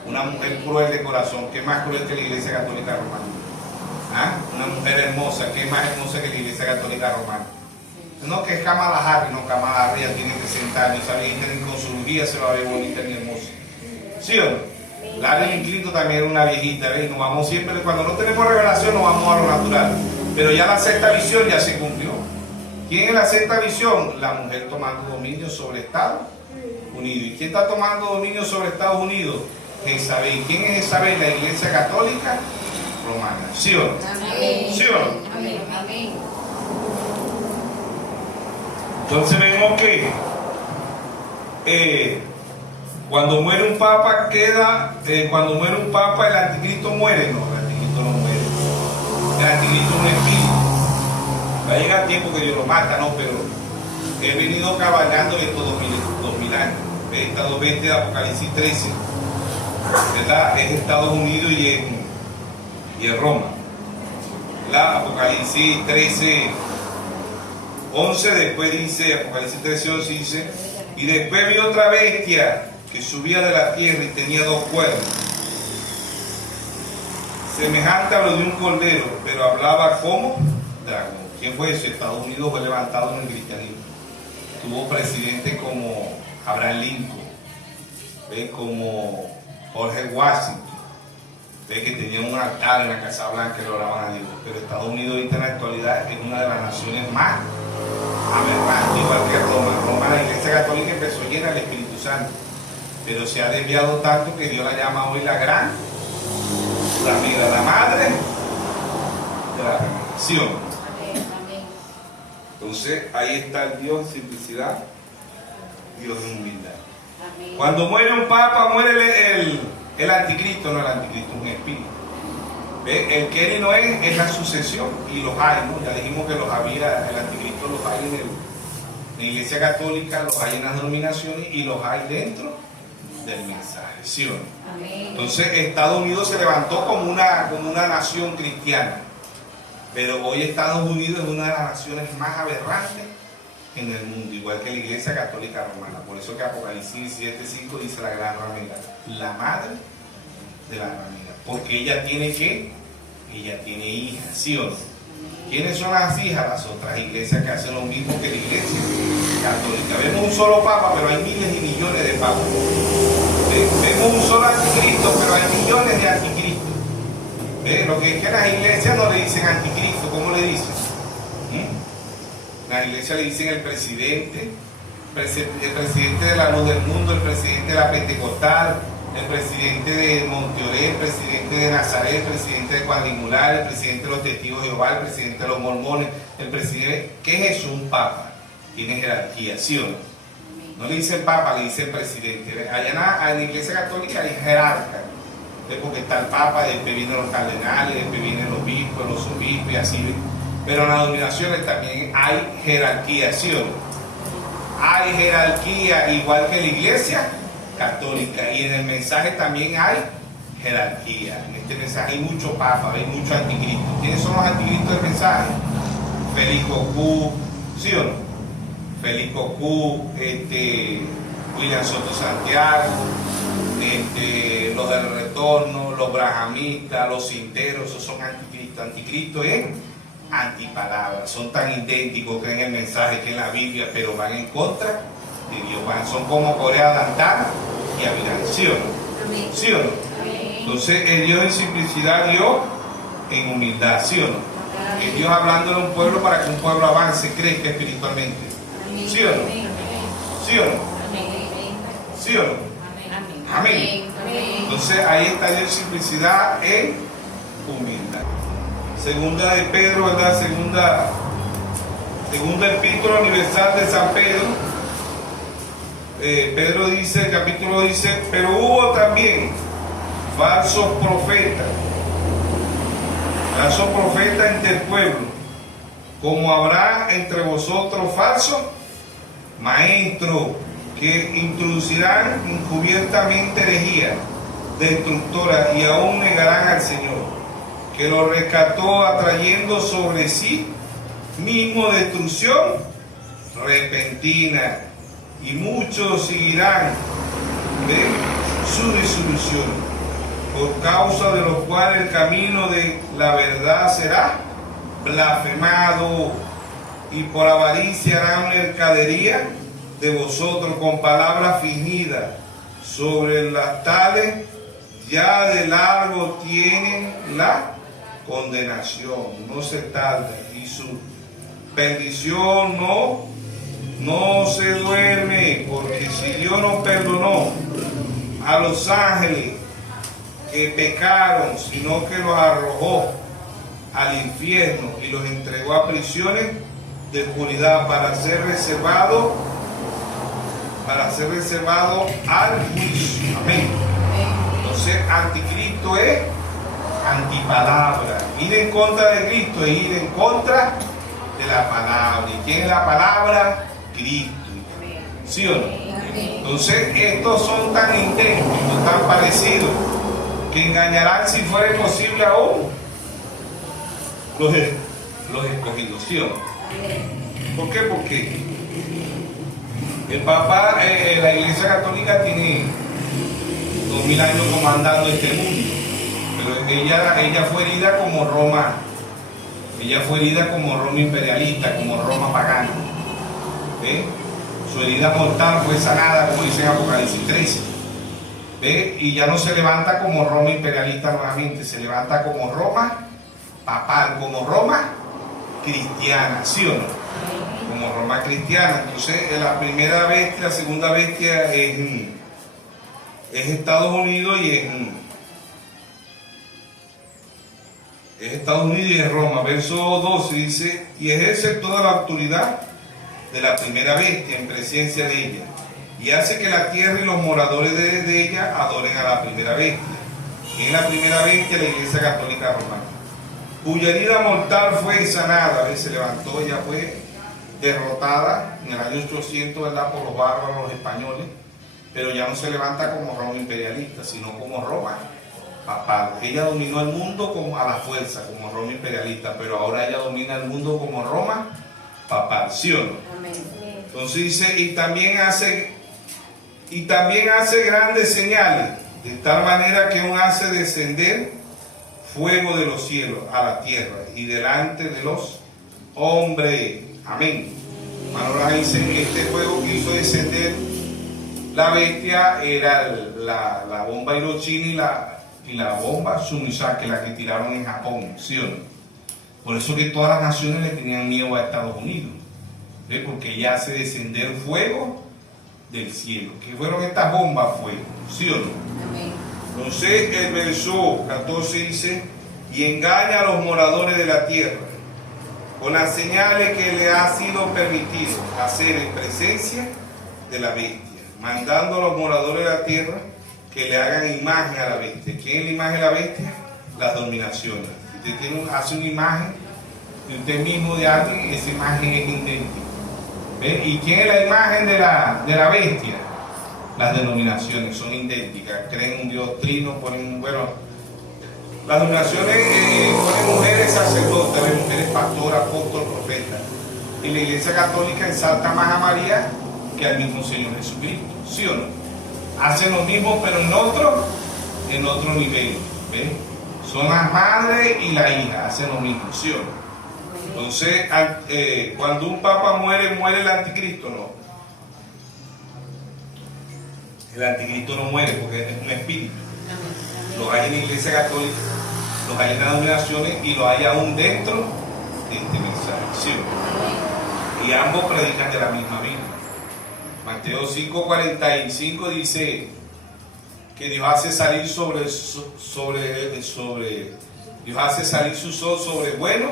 Una mujer cruel de corazón, ¿qué más cruel que la Iglesia Católica Romana? ¿Ah? Una mujer hermosa, ¿qué más hermosa que la Iglesia Católica Romana? No, que es Kamala Harris, no, Kamala Harris ya tiene 60 años, esa viejita ni con su cirugía se va a ver bonita ni hermosa. ¿Sí o no? Larry Clinton también era una viejita, ¿ves? Nos vamos siempre, cuando no tenemos revelación, nos vamos a lo natural. Pero ya la sexta visión ya se cumplió. ¿Quién es la sexta visión? La mujer tomando dominio sobre Estados Unidos. ¿Y quién está tomando dominio sobre Estados Unidos? Jezabel. ¿Quién es Jezabel? La Iglesia Católica Romana. ¿Sí o no? Amén. ¿Sí o no? Amén. Amén. Entonces vemos que cuando muere un papa cuando muere un papa el anticristo muere. No, el anticristo no muere. El anticristo es un espíritu. Va a llegar tiempo que Dios lo mata, no, pero he venido cabalgando estos 2000 años. Esta 2:20 de Apocalipsis 13, ¿verdad? Es Estados Unidos y es Roma. La Apocalipsis 13, 11, después dice, Apocalipsis 13, 11 dice: y después vi otra bestia que subía de la tierra y tenía 2 cuernos, semejante a lo de un cordero, pero hablaba como dragón. ¿Quién fue eso? Estados Unidos fue levantado en el cristianismo. Tuvo presidentes como Abraham Lincoln, ¿ves? Como Jorge Washington, ¿ves? Que tenían un altar en la Casa Blanca que lo oraban a Dios. Pero Estados Unidos ahorita en la actualidad es una de las naciones más aberrantes, igual que Roma. Roma, la Iglesia Católica empezó llena del Espíritu Santo, pero se ha desviado tanto que Dios la llama hoy la gran, la amiga, la madre de la revelación. Entonces ahí está el Dios en simplicidad, Dios en humildad. Amén. Cuando muere un papa, muere el anticristo, no, el anticristo es un espíritu. ¿Ve? El que no es la sucesión, y los hay, ¿no? Ya dijimos que los había, el anticristo los hay en la Iglesia Católica, los hay en las denominaciones y los hay dentro del mensaje, ¿sí o no? Amén. Entonces Estados Unidos se levantó como una nación cristiana. Pero hoy Estados Unidos es una de las naciones más aberrantes en el mundo, igual que la Iglesia Católica Romana. Por eso que Apocalipsis 17:5 dice la gran ramera, la madre de la ramera. Porque ella tiene ¿qué? Ella tiene hijas, ¿sí o no? ¿Quiénes son las hijas? Las otras iglesias que hacen lo mismo que la Iglesia Católica. Vemos un solo papa, pero hay miles y millones de papas. Vemos un solo anticristo, pero hay millones de anticristos. Lo que es que las iglesias no le dicen anticristo, ¿cómo le dicen? Las iglesias le dicen el presidente de la luz del mundo, el presidente de la Pentecostal, el presidente de Monteoré, el presidente de Nazaret, el presidente de Cuadrangular, el presidente de los Testigos de Jehová, el presidente de los Mormones, el presidente... ¿Qué es eso? Un papa. Tiene jerarquía, ¿sí o no? No le dicen papa, le dicen presidente. Allá en la Iglesia Católica hay jerarcas. Porque está el papa, después vienen los cardenales, después vienen los obispos y así. Pero en las denominaciones también hay jerarquía, ¿sí o no? Hay jerarquía igual que la Iglesia Católica, y en el mensaje también hay jerarquía. En este mensaje hay mucho papa, hay mucho anticristo. ¿Quiénes son los anticristos del mensaje? Félix Cocú, ¿sí o no? Félix Cocú, William Soto Santiago, los del retorno, los brahamistas, los sinteros, esos son anticristos. Anticristo es antipalabra, son tan idénticos que en el mensaje que en la Biblia, pero van en contra de Dios. Son como Corea, Dantana y Avirán, ¿sí o no? ¿Sí o no? Entonces el Dios en simplicidad, Dios en humildad, ¿sí o no? El Dios hablando de un pueblo para que un pueblo avance, crezca espiritualmente, ¿sí o no? ¿Sí o no? ¿Sí o no? Amén. Entonces ahí está Dios en simplicidad en humildad. Segunda de Pedro, ¿verdad? Segunda epístola universal de San Pedro. Pedro dice, el capítulo dice, pero hubo también falsos profetas entre el pueblo, como habrá entre vosotros falsos maestros que introducirán encubiertamente herejía destructora y aún negarán al Señor, que lo rescató atrayendo sobre sí mismo destrucción repentina, y muchos seguirán de su disolución, por causa de lo cual el camino de la verdad será blasfemado, y por avaricia harán mercadería de vosotros con palabras fingidas, sobre las tales ya de largo tienen la condenación, no se tarda, y su perdición no se duerme, porque si Dios no perdonó a los ángeles que pecaron, sino que los arrojó al infierno y los entregó a prisiones de oscuridad para ser reservado al juicio. Amén. Entonces, anticristo es antipalabra. Ir en contra de Cristo es ir en contra de la palabra. ¿Y quién es la palabra? Cristo. ¿Sí o no? Entonces, estos son tan idénticos, tan parecidos, que engañarán, si fuera posible, aún los escogidos. ¿Sí o no? ¿Por qué? Porque el Papa, la Iglesia Católica tiene 2000 años comandando este mundo, pero ella fue herida como Roma. Ella fue herida como Roma imperialista, como Roma pagana. ¿Ve? Su herida mortal fue sanada, como dice en Apocalipsis 13. ¿Ve? Y ya no se levanta como Roma imperialista nuevamente, se levanta como Roma papal, como Roma cristiana, ¿sí o no? Como Roma cristiana. Entonces, la primera bestia, la segunda bestia es Estados Unidos y es Estados Unidos y es Roma. Verso 12 dice, y ejerce toda la autoridad de la primera bestia en presencia de ella, y hace que la tierra y los moradores de ella adoren a la primera bestia. Y en la primera bestia, la Iglesia Católica Romana, cuya herida mortal fue sanada, se levantó, ella fue derrotada en el año 800, ¿verdad?, por los bárbaros, los españoles, pero ya no se levanta como Roma imperialista, sino como Roma papal. Ella dominó el mundo como a la fuerza, como Roma imperialista, pero ahora ella domina el mundo como Roma papal, ¿sí o no? Amén. Entonces dice, y también hace grandes señales, de tal manera que aún hace descender fuego de los cielos a la tierra y delante de los hombres. Amén. Ahora dice, este fuego que hizo descender la bestia era la bomba Hiroshima y la bomba Sumisaki, la que tiraron en Japón, ¿sí o no? Por eso que todas las naciones le tenían miedo a Estados Unidos, ¿ve? Porque ya hace descender fuego del cielo. ¿Qué fueron estas bombas? Fuego, ¿sí o no? Amén. Entonces el verso 14 dice, y engaña a los moradores de la tierra con las señales que le ha sido permitido hacer en presencia de la bestia, mandando a los moradores de la tierra que le hagan imagen a la bestia. ¿Quién es la imagen de la bestia? Las dominaciones. Si usted hace una imagen de usted mismo, de alguien, esa imagen es idéntica. ¿Ve? ¿Y quién es la imagen de la bestia? Las denominaciones son idénticas. Creen un Dios trino, las denominaciones ponen mujeres sacerdotes, mujeres pastoras, apóstoles, profetas. Y la Iglesia Católica exalta más a María que al mismo Señor Jesucristo, ¿sí o no? Hacen lo mismo, pero en otro nivel, ¿ven? Son las madres y la hija, hacen lo mismo, ¿sí o no? Entonces, cuando un papa muere el anticristo, no. El anticristo no muere porque es un espíritu. Lo hay en la Iglesia Católica, los hay en las denominaciones y lo hay aún dentro de este mensaje, ¿sí o no? Y ambos predican de la misma Biblia. Mateo 5:45 dice que Dios hace salir Dios hace salir su sol sobre buenos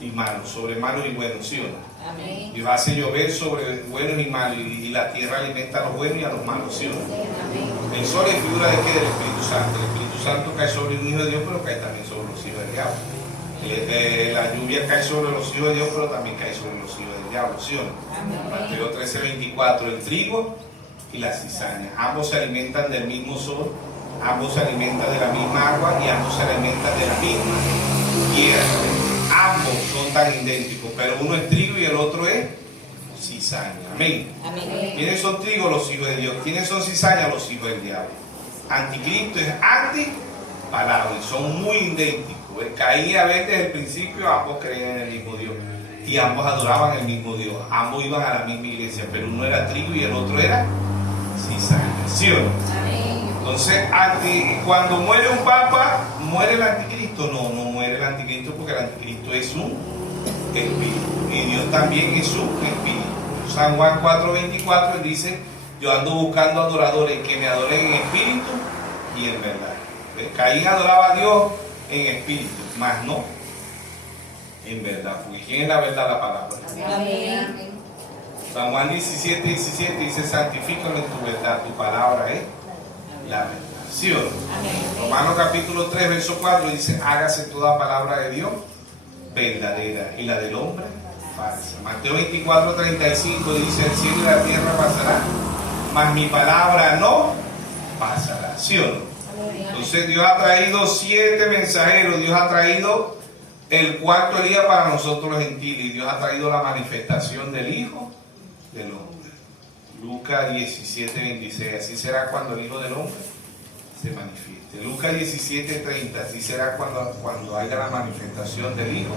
y malos, sobre malos y buenos, ¿sí o no? Amén. Dios hace llover sobre buenos y malos, y la tierra alimenta a los buenos y a los malos, ¿sí o no? Amén. El sol es figura de qué? Del Espíritu Santo. El Espíritu Santo cae sobre un hijo de Dios, pero cae también sobre los hijos del diablo. La lluvia cae sobre los hijos de Dios, pero también cae sobre los hijos del diablo, ¿sí o no? Amén. Mateo 13:24, el trigo y la cizaña, ambos se alimentan del mismo sol, ambos se alimentan de la misma agua y ambos se alimentan de la misma tierra. Ambos son tan idénticos, pero uno es trigo y el otro es cizaña. Amén. Amén. ¿Quiénes son trigo? Los hijos de Dios. ¿Quiénes son cizaña? Los hijos del diablo. Anticristo es anti-palabra y son muy idénticos. Caín y Abel desde el principio, ambos creían en el mismo Dios y ambos adoraban el mismo Dios, ambos iban a la misma iglesia, pero uno era trigo y el otro era cizaña, ¿sí o no? Amén. Entonces, cuando muere un papa, ¿muere el anticristo? No muere el anticristo, porque el anticristo es un espíritu y Dios también es un espíritu. San Juan 4:24 dice, yo ando buscando adoradores que me adoren en espíritu y en verdad. Caín adoraba a Dios en espíritu, mas no en verdad, porque ¿quién es la verdad? La palabra. Amén. San Juan 17:17 dice, santifícalo en tu verdad, tu palabra es la verdad, ¿sí o no? Amén. Romanos capítulo 3 verso 4 dice, hágase toda palabra de Dios verdadera y la del hombre falsa. Mateo 24:35 dice, el cielo y la tierra pasarán, mas mi palabra no pasará, ¿sí o no? Entonces Dios ha traído 7 mensajeros, Dios ha traído el cuarto día para nosotros los gentiles, y Dios ha traído la manifestación del Hijo del Hombre. Lucas 17:26, así será cuando el Hijo del Hombre se manifieste. Lucas 17:30, así será cuando haya la manifestación del Hijo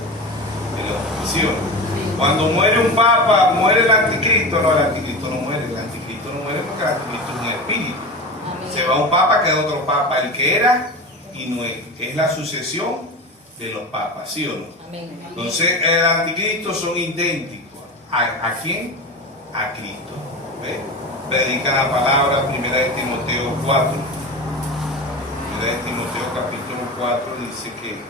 del Hombre, ¿sí o no? Cuando muere un papa, muere el anticristo. No, el anticristo no muere, el anticristo no muere porque el anticristo es un espíritu. Se va un papa, queda otro papa, el que era y no es la sucesión de los papas, ¿sí o no? Amén. Entonces el anticristo son idénticos. ¿A quién? A Cristo. ¿Ve? Predican la palabra. 1 Timoteo 4, 1 Timoteo capítulo 4 dice que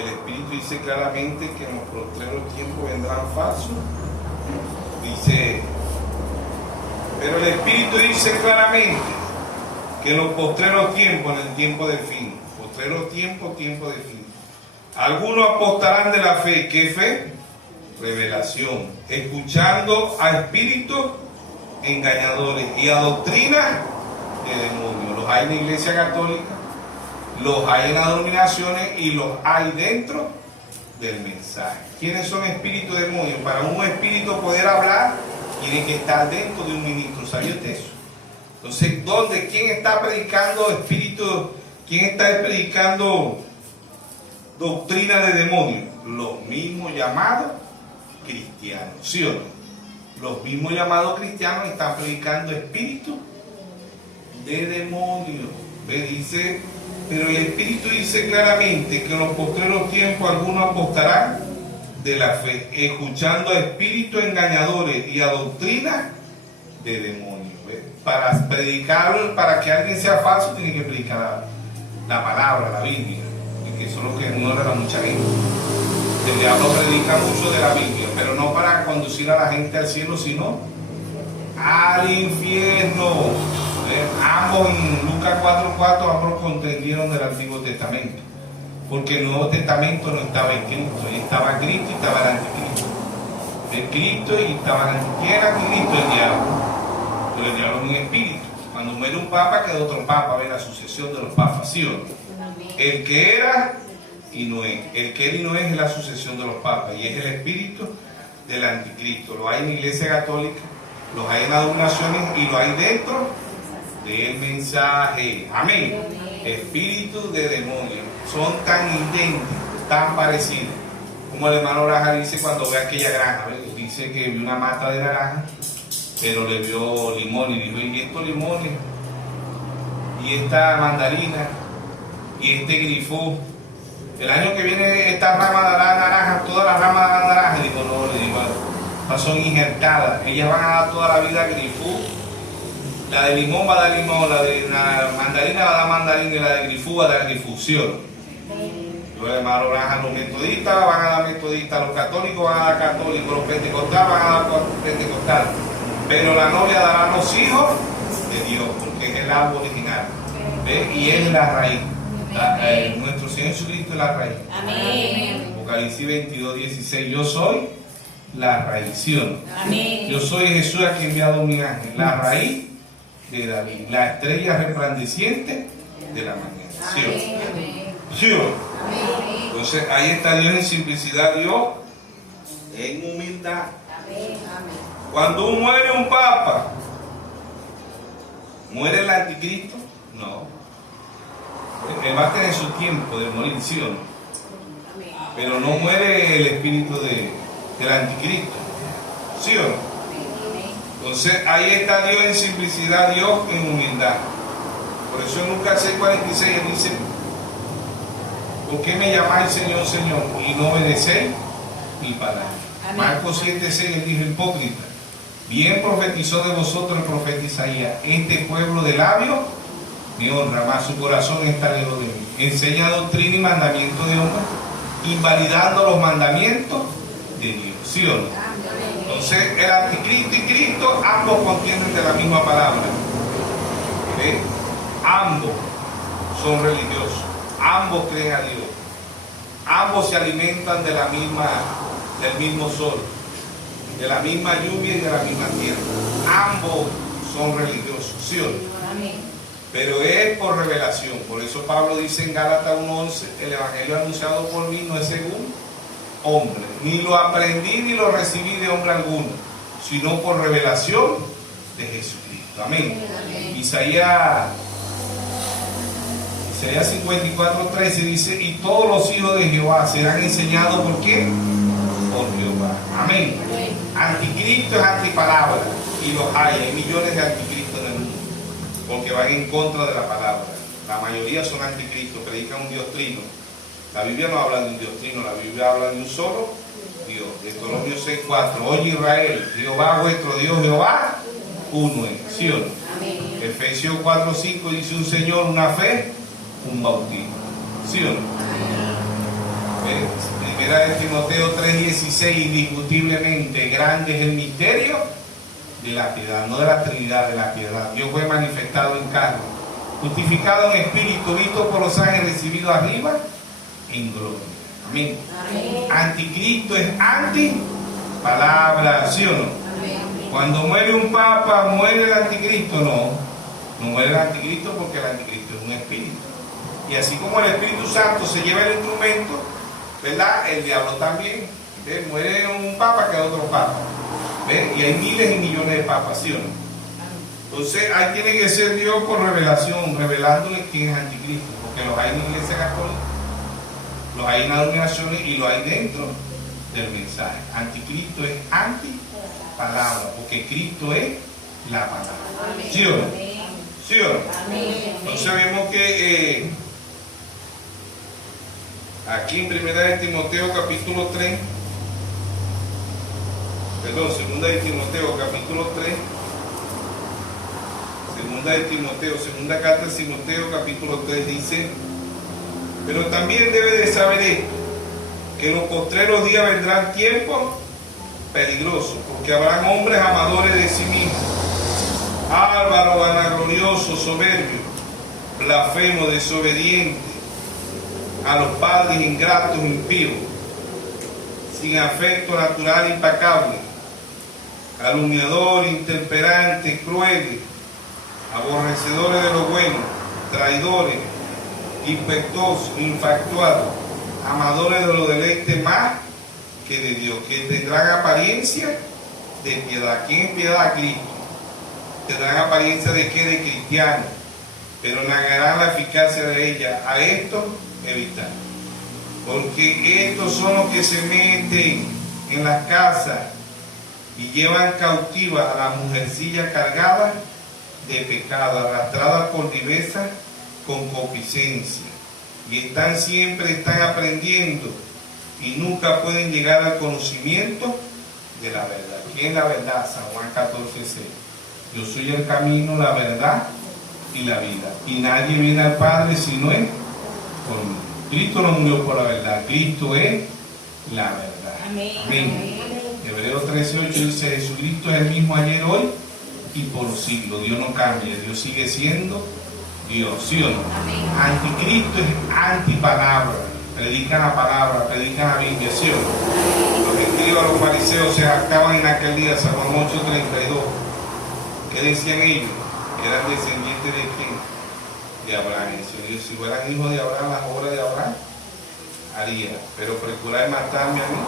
el Espíritu dice claramente que en los postreros tiempos vendrán falsos. Dice, pero el Espíritu dice claramente que en los postreros tiempos, en el tiempo del fin, postreros tiempos, tiempo del fin, algunos apostarán de la fe. ¿Qué fe? Revelación, escuchando a espíritus engañadores y a doctrinas de demonios. Los hay en la Iglesia Católica, los hay en las denominaciones y los hay dentro del mensaje. ¿Quiénes son espíritus demonios? Para un espíritu poder hablar, tiene que estar dentro de un ministro. ¿Sabía usted eso? Entonces, ¿dónde? ¿Quién está predicando espíritu? ¿Quién está predicando doctrina de demonios? Los mismos llamados cristianos, ¿sí o no? Los mismos llamados cristianos están predicando espíritu de demonios. ¿Ve? Dice, pero el Espíritu dice claramente que en los postreros tiempos algunos apostarán de la fe, escuchando a espíritus engañadores y a doctrinas de demonios. ¿Ve? Para predicar, para que alguien sea falso, tiene que predicar la palabra, la Biblia, y que eso es lo que ignora a mucha gente. El diablo predica mucho de la Biblia, pero no para conducir a la gente al cielo, sino al infierno. Ambos en Lucas 4:4 ambos contendieron del Antiguo Testamento, porque el Nuevo Testamento no estaba en Cristo, estaba Cristo y estaba el Anticristo. El Cristo y estaba el Anticristo. ¿Quién era Anticristo? El diablo. Pero el diablo es un espíritu. Cuando muere un papa, queda otro papa. Ve la sucesión de los papas, ¿sí o no? El que era y no es. El que era y no es la sucesión de los papas, y es el espíritu del Anticristo. Lo hay en la Iglesia Católica, los hay en las donaciones y lo hay dentro del mensaje. Amén. Espíritus de demonios son tan idénticos, tan parecidos, como el hermano Raja dice cuando ve aquella granja. ¿Ves? Dice que vio una mata de naranja, pero le vio limón y dijo, y estos limones, y esta mandarina, y este grifo, el año que viene esta rama dará naranja, todas las ramas darán naranja. Y digo, no, le digo, no son injertadas, ellas van a dar toda la vida grifo. La de limón va a dar limón, la de mandarina va a dar mandarina y la de grifú va a dar grifusión. Los hermanos los metodistas van a dar metodistas, los católicos van a dar católicos, los pentecostales van a dar pentecostales. Pero la novia dará los hijos de Dios, porque es el árbol original. ¿Ve? Y es la raíz. Nuestro Señor Jesucristo es la raíz. Amén. Apocalipsis 22:16. Yo soy la raíz. Amén. Yo soy Jesús a quien enviado mi ángel. La raíz de David, la estrella resplandeciente de la mañana. ¿Sí o? ¿Sí o? Entonces ahí está Dios en simplicidad, Dios en humildad. Cuando muere un papa, ¿muere el anticristo? No. Él va a tener su tiempo de morir, ¿sí o no? Pero no muere el espíritu del anticristo, ¿sí o no? Entonces ahí está Dios en simplicidad, Dios en humildad. Por eso en Lucas 6:46 él dice, ¿por qué me llamáis Señor, Señor, y no obedecéis mi palabra? Marcos 7:6 él dijo, hipócrita, bien profetizó de vosotros el profeta Isaías, este pueblo de labios me honra, mas su corazón está lejos de mí. Enseña doctrina y mandamiento de hombres, invalidando los mandamientos de Dios, ¿sí o no? Entonces el anticristo y Cristo ambos contienen de la misma palabra. ¿Ve? Ambos son religiosos, ambos creen a Dios, ambos se alimentan de la del mismo sol, de la misma lluvia y de la misma tierra. Ambos son religiosos, ¿sí o no? Amén. Pero es por revelación. Por eso Pablo dice en Gálatas 1:11, el evangelio anunciado por mí no es según hombre, ni lo aprendí ni lo recibí de hombre alguno, sino por revelación de Jesucristo. Amén. Amén. Isaías 54:13 dice, y todos los hijos de Jehová serán enseñados ¿por qué? Por Jehová. Amén. Amén. Anticristo es antipalabra, y los hay millones de anticristos en el mundo, porque van en contra de la palabra. La mayoría son anticristos, predican un Dios trino. La Biblia no habla de un Dios trino, la Biblia habla de un solo Dios. Deuteronomio 6:4. Oye Israel, Jehová vuestro Dios, Jehová, uno es. ¿Sí o no? Amén. Efesios 4:5 dice un Señor, una fe, un bautismo. ¿Sí o no? Amén. Primera de Timoteo 3:16, indiscutiblemente grande es el misterio de la piedad, no de la Trinidad, de la piedad. Dios fue manifestado en carne, justificado en espíritu, visto por los ángeles, recibido arriba en gloria. Amén. Amén. Anticristo es anti-palabra, ¿sí o no? Amén. Cuando muere un papa, ¿muere el anticristo? No, no muere el anticristo porque el anticristo es un espíritu. Y así como el Espíritu Santo se lleva el instrumento, ¿verdad? El diablo también. Muere un papa, queda otro papa. ¿Ven? Y hay miles y millones de papas, ¿sí o no? Entonces ahí tiene que ser Dios por revelación, revelándole quién es anticristo, porque los hay en la iglesia católica, los hay en las denominaciones y los hay dentro del mensaje. Anticristo es antipalabra, porque Cristo es la palabra. ¿Sí o no? ¿Sí o no? Entonces vemos que aquí en 1 Timoteo capítulo 3, perdón, 2 Timoteo capítulo 3, segunda carta de Timoteo capítulo 3 dice: pero también debe de saber esto, que en los postreros días vendrán tiempos peligrosos, porque habrán hombres amadores de sí mismos, álvaros, vanagloriosos, soberbios, blasfemos, desobedientes a los padres, ingratos, impíos, sin afecto natural, impecable, calumniadores, intemperantes, crueles, aborrecedores de lo bueno, traidores, impetuosos, infatuados, amadores de los deleites más que de Dios, que tendrán apariencia de piedad. ¿Quién es piedad? Cristo. Tendrán apariencia de qué? De cristianos, pero negarán la eficacia de ella. A esto evitar, porque estos son los que se meten en las casas y llevan cautiva a la mujercilla cargada de pecado, arrastrada por diversas concupiscencias, y están aprendiendo y nunca pueden llegar al conocimiento de la verdad. ¿Quién es la verdad? San Juan 14:6. Yo soy el camino, la verdad y la vida, y nadie viene al Padre si no es por mí. Cristo no murió por la verdad, Cristo es la verdad. Amén. Hebreos 13:8 dice: Jesucristo es el mismo ayer, hoy y por los siglos. Dios no cambia, Dios sigue siendo Dios, ¿sí o no? Anticristo es antipalabra, predican la palabra, predican la Biblia, ¿sí o no? Los escribas, los fariseos se jactaban en aquel día, San Juan 8:32. ¿Qué decían ellos? Eran descendientes de quién? De Abraham. Y si fueran hijos de Abraham, las obras de Abraham haría, pero procurar matarme a mí.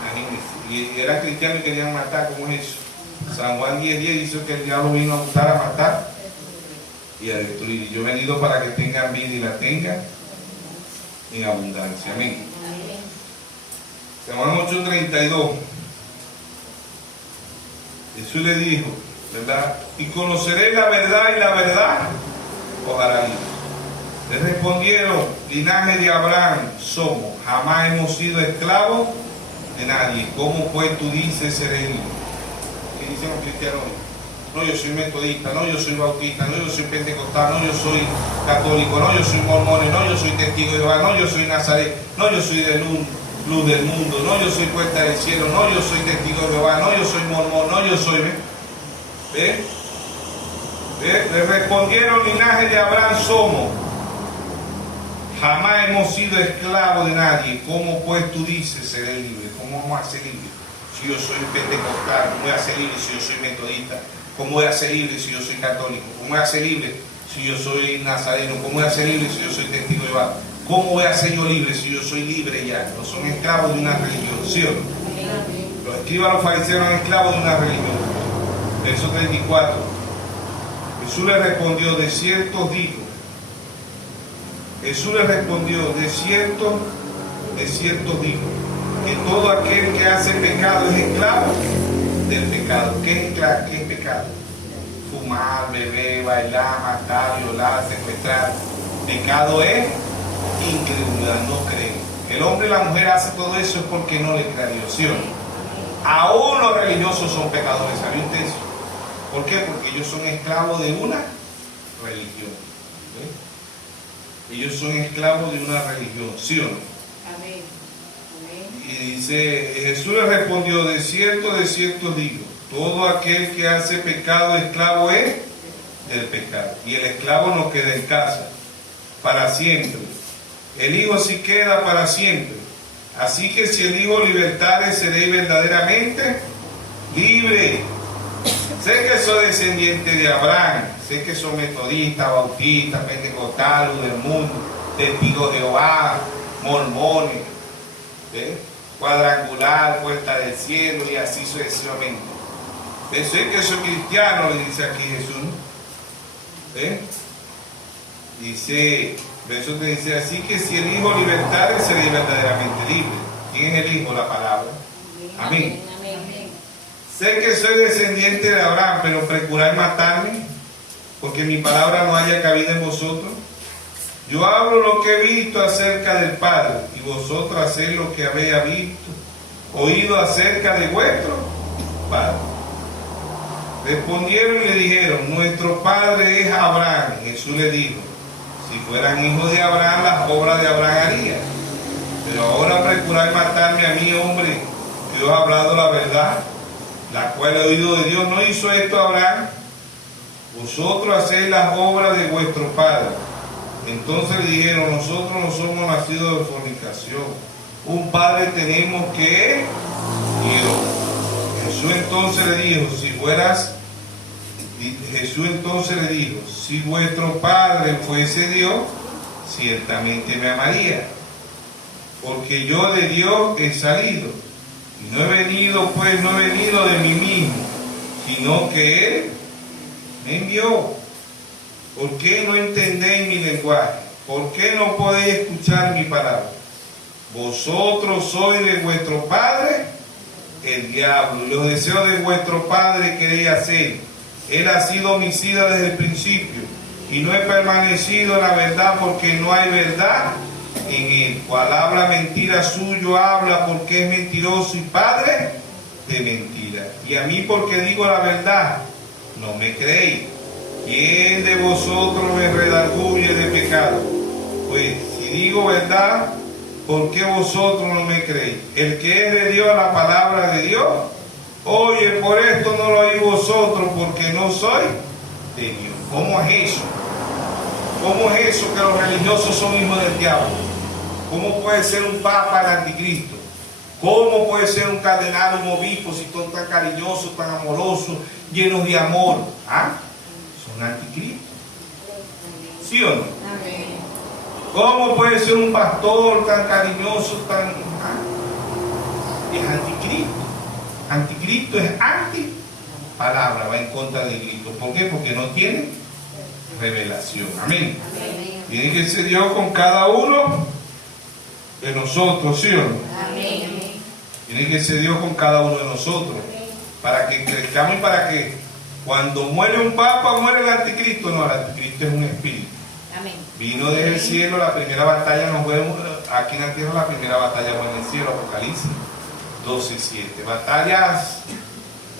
Imagínense. Y eran cristianos y querían matar. ¿Cómo es eso? San Juan 10:10 dice que el diablo vino a buscar, a matar y a destruir. Y yo he venido para que tengan vida y la tengan en abundancia. Amén. San Juan 8:32. Jesús le dijo, ¿verdad? Y conoceré la verdad, y la verdad os hará libres. Le respondieron: linaje de Abraham somos, jamás hemos sido esclavos de nadie. ¿Cómo pues tú dices seré libre? ¿Qué dicen los cristianos? No, yo soy metodista, no, yo soy bautista, no, yo soy pentecostal, no, yo soy católico, no, yo soy mormón, no, yo soy testigo de Jehová, no, yo soy nazaret, no, yo soy de luz del mundo, no, yo soy puerta del cielo, no, yo soy testigo de Jehová, no, yo soy mormón, no, yo soy... ¿Ve? Le respondieron: linaje de Abraham somos, jamás hemos sido esclavos de nadie. ¿Cómo pues tú dices seré libre? ¿Cómo vamos a ser libres si yo soy pentecostal? ¿Cómo voy a ser libre si yo soy metodista? ¿Cómo voy a ser libre si yo soy católico? ¿Cómo voy a ser libre si yo soy nazareno? ¿Cómo voy a ser libre si yo soy testigo de Jehová? ¿Cómo voy a ser yo libre si yo soy libre ya? No son esclavos de una religión, ¿sí o no? Los escribas, los fariseos eran esclavos de una religión. Verso 34. Jesús le respondió: de cierto os digo. Jesús le respondió: de cierto os digo, que todo aquel que hace pecado es esclavo del pecado. ¿Qué es pecado? Fumar, beber, bailar, matar, violar, secuestrar. Pecado es incredulidad, no creer. El hombre y la mujer hace todo eso es porque no le cree a Dios, ¿sí o no? Aún los religiosos son pecadores, ¿sabía usted eso? ¿Por qué? Porque ellos son esclavos de una religión. ¿Ve? Ellos son esclavos de una religión, ¿sí o no? Amén. Y dice, Jesús le respondió: de cierto digo, todo aquel que hace pecado, esclavo es del pecado. Y el esclavo no queda en casa para siempre. El Hijo sí queda para siempre. Así que si el Hijo libertare, seréis verdaderamente libre. Sé que soy descendiente de Abraham, sé que soy metodista, bautista, pentecostal, luz del mundo, testigo de Jehová, mormones, cuadrangular, puerta del cielo y así sucesivamente. Eso es que soy cristiano, le dice aquí Jesús. Dice, verso 3 dice, así que si el Hijo libertare, seréis verdaderamente libre. ¿Quién es el Hijo? La palabra. Amén. Sé que soy descendiente de Abraham, pero procuráis matarme, porque mi palabra no haya cabida en vosotros. Yo hablo lo que he visto acerca del Padre, y vosotros hacéis lo que habéis visto, oído acerca de vuestro Padre. Respondieron y le dijeron, nuestro Padre es Abraham. Y Jesús le dijo, si fueran hijos de Abraham, las obras de Abraham harían. Pero ahora procuráis matarme a mí, hombre, que os he hablado la verdad, la cual he oído de Dios. ¿No hizo esto Abraham? Vosotros hacéis las obras de vuestro Padre. Entonces le dijeron, nosotros no somos nacidos de fornicación. Un Padre tenemos que es Dios. Jesús entonces le dijo, si vuestro Padre fuese Dios, ciertamente me amaría, porque yo de Dios he salido, y no he venido de mí mismo, sino que Él me envió. ¿Por qué no entendéis mi lenguaje? ¿Por qué no podéis escuchar mi palabra? Vosotros sois de vuestro padre el diablo, y los deseos de vuestro padre queréis hacer. Él ha sido homicida desde el principio, y no he permanecido en la verdad, porque no hay verdad en él. Cual habla mentira suyo, habla porque es mentiroso y padre de mentira. Y a mí, porque digo la verdad, no me creéis. ¿Quién de vosotros me redarguye de pecado? Pues si digo verdad, ¿por qué vosotros no me creéis? El que es de Dios, la palabra de Dios, oye, por esto no lo oís vosotros, porque no soy de Dios. ¿Cómo es eso? ¿Cómo es eso que los religiosos son hijos del diablo? ¿Cómo puede ser un papa el anticristo? ¿Cómo puede ser un cardenal, un obispo, si son tan cariñosos, tan amorosos, llenos de amor? ¿Ah? Son anticristos. ¿Sí o no? Amén. ¿Cómo puede ser un pastor tan cariñoso, tan... Es anticristo. Anticristo es anti palabra, va en contra de Cristo. ¿Por qué? Porque no tiene revelación. Amén. Amén. Tiene que ser Dios con cada uno de nosotros, ¿sí o no? Amén. Tiene que ser Dios con cada uno de nosotros. Amén. Para que crezcamos y para que cuando muere un papa, muere el anticristo. No, el anticristo es un espíritu. Amén. Vino desde el cielo, la primera batalla nos vemos aquí en la tierra, la primera batalla fue en el cielo, Apocalipsis 12:7. Batallas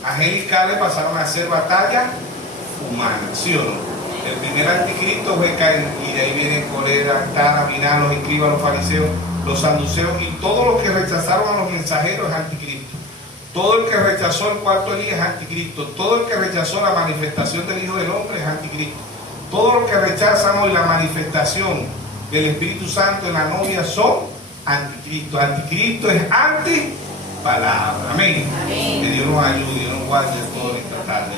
angelicales pasaron a ser batallas humanas, ¿sí o no? El primer anticristo fue Caín, y de ahí vienen Corera, Tana, Minán, los escribas, los fariseos, los saduceos, y todos los que rechazaron a los mensajeros es anticristo. Todo el que rechazó el cuarto Elías es anticristo. Todo el que rechazó la manifestación del Hijo del Hombre es anticristo. Todos los que rechazan hoy la manifestación del Espíritu Santo en la novia son anticristo. Anticristo es antipalabra. Amén. Amén. Que Dios nos ayude, Dios nos guarde todo esta tarde.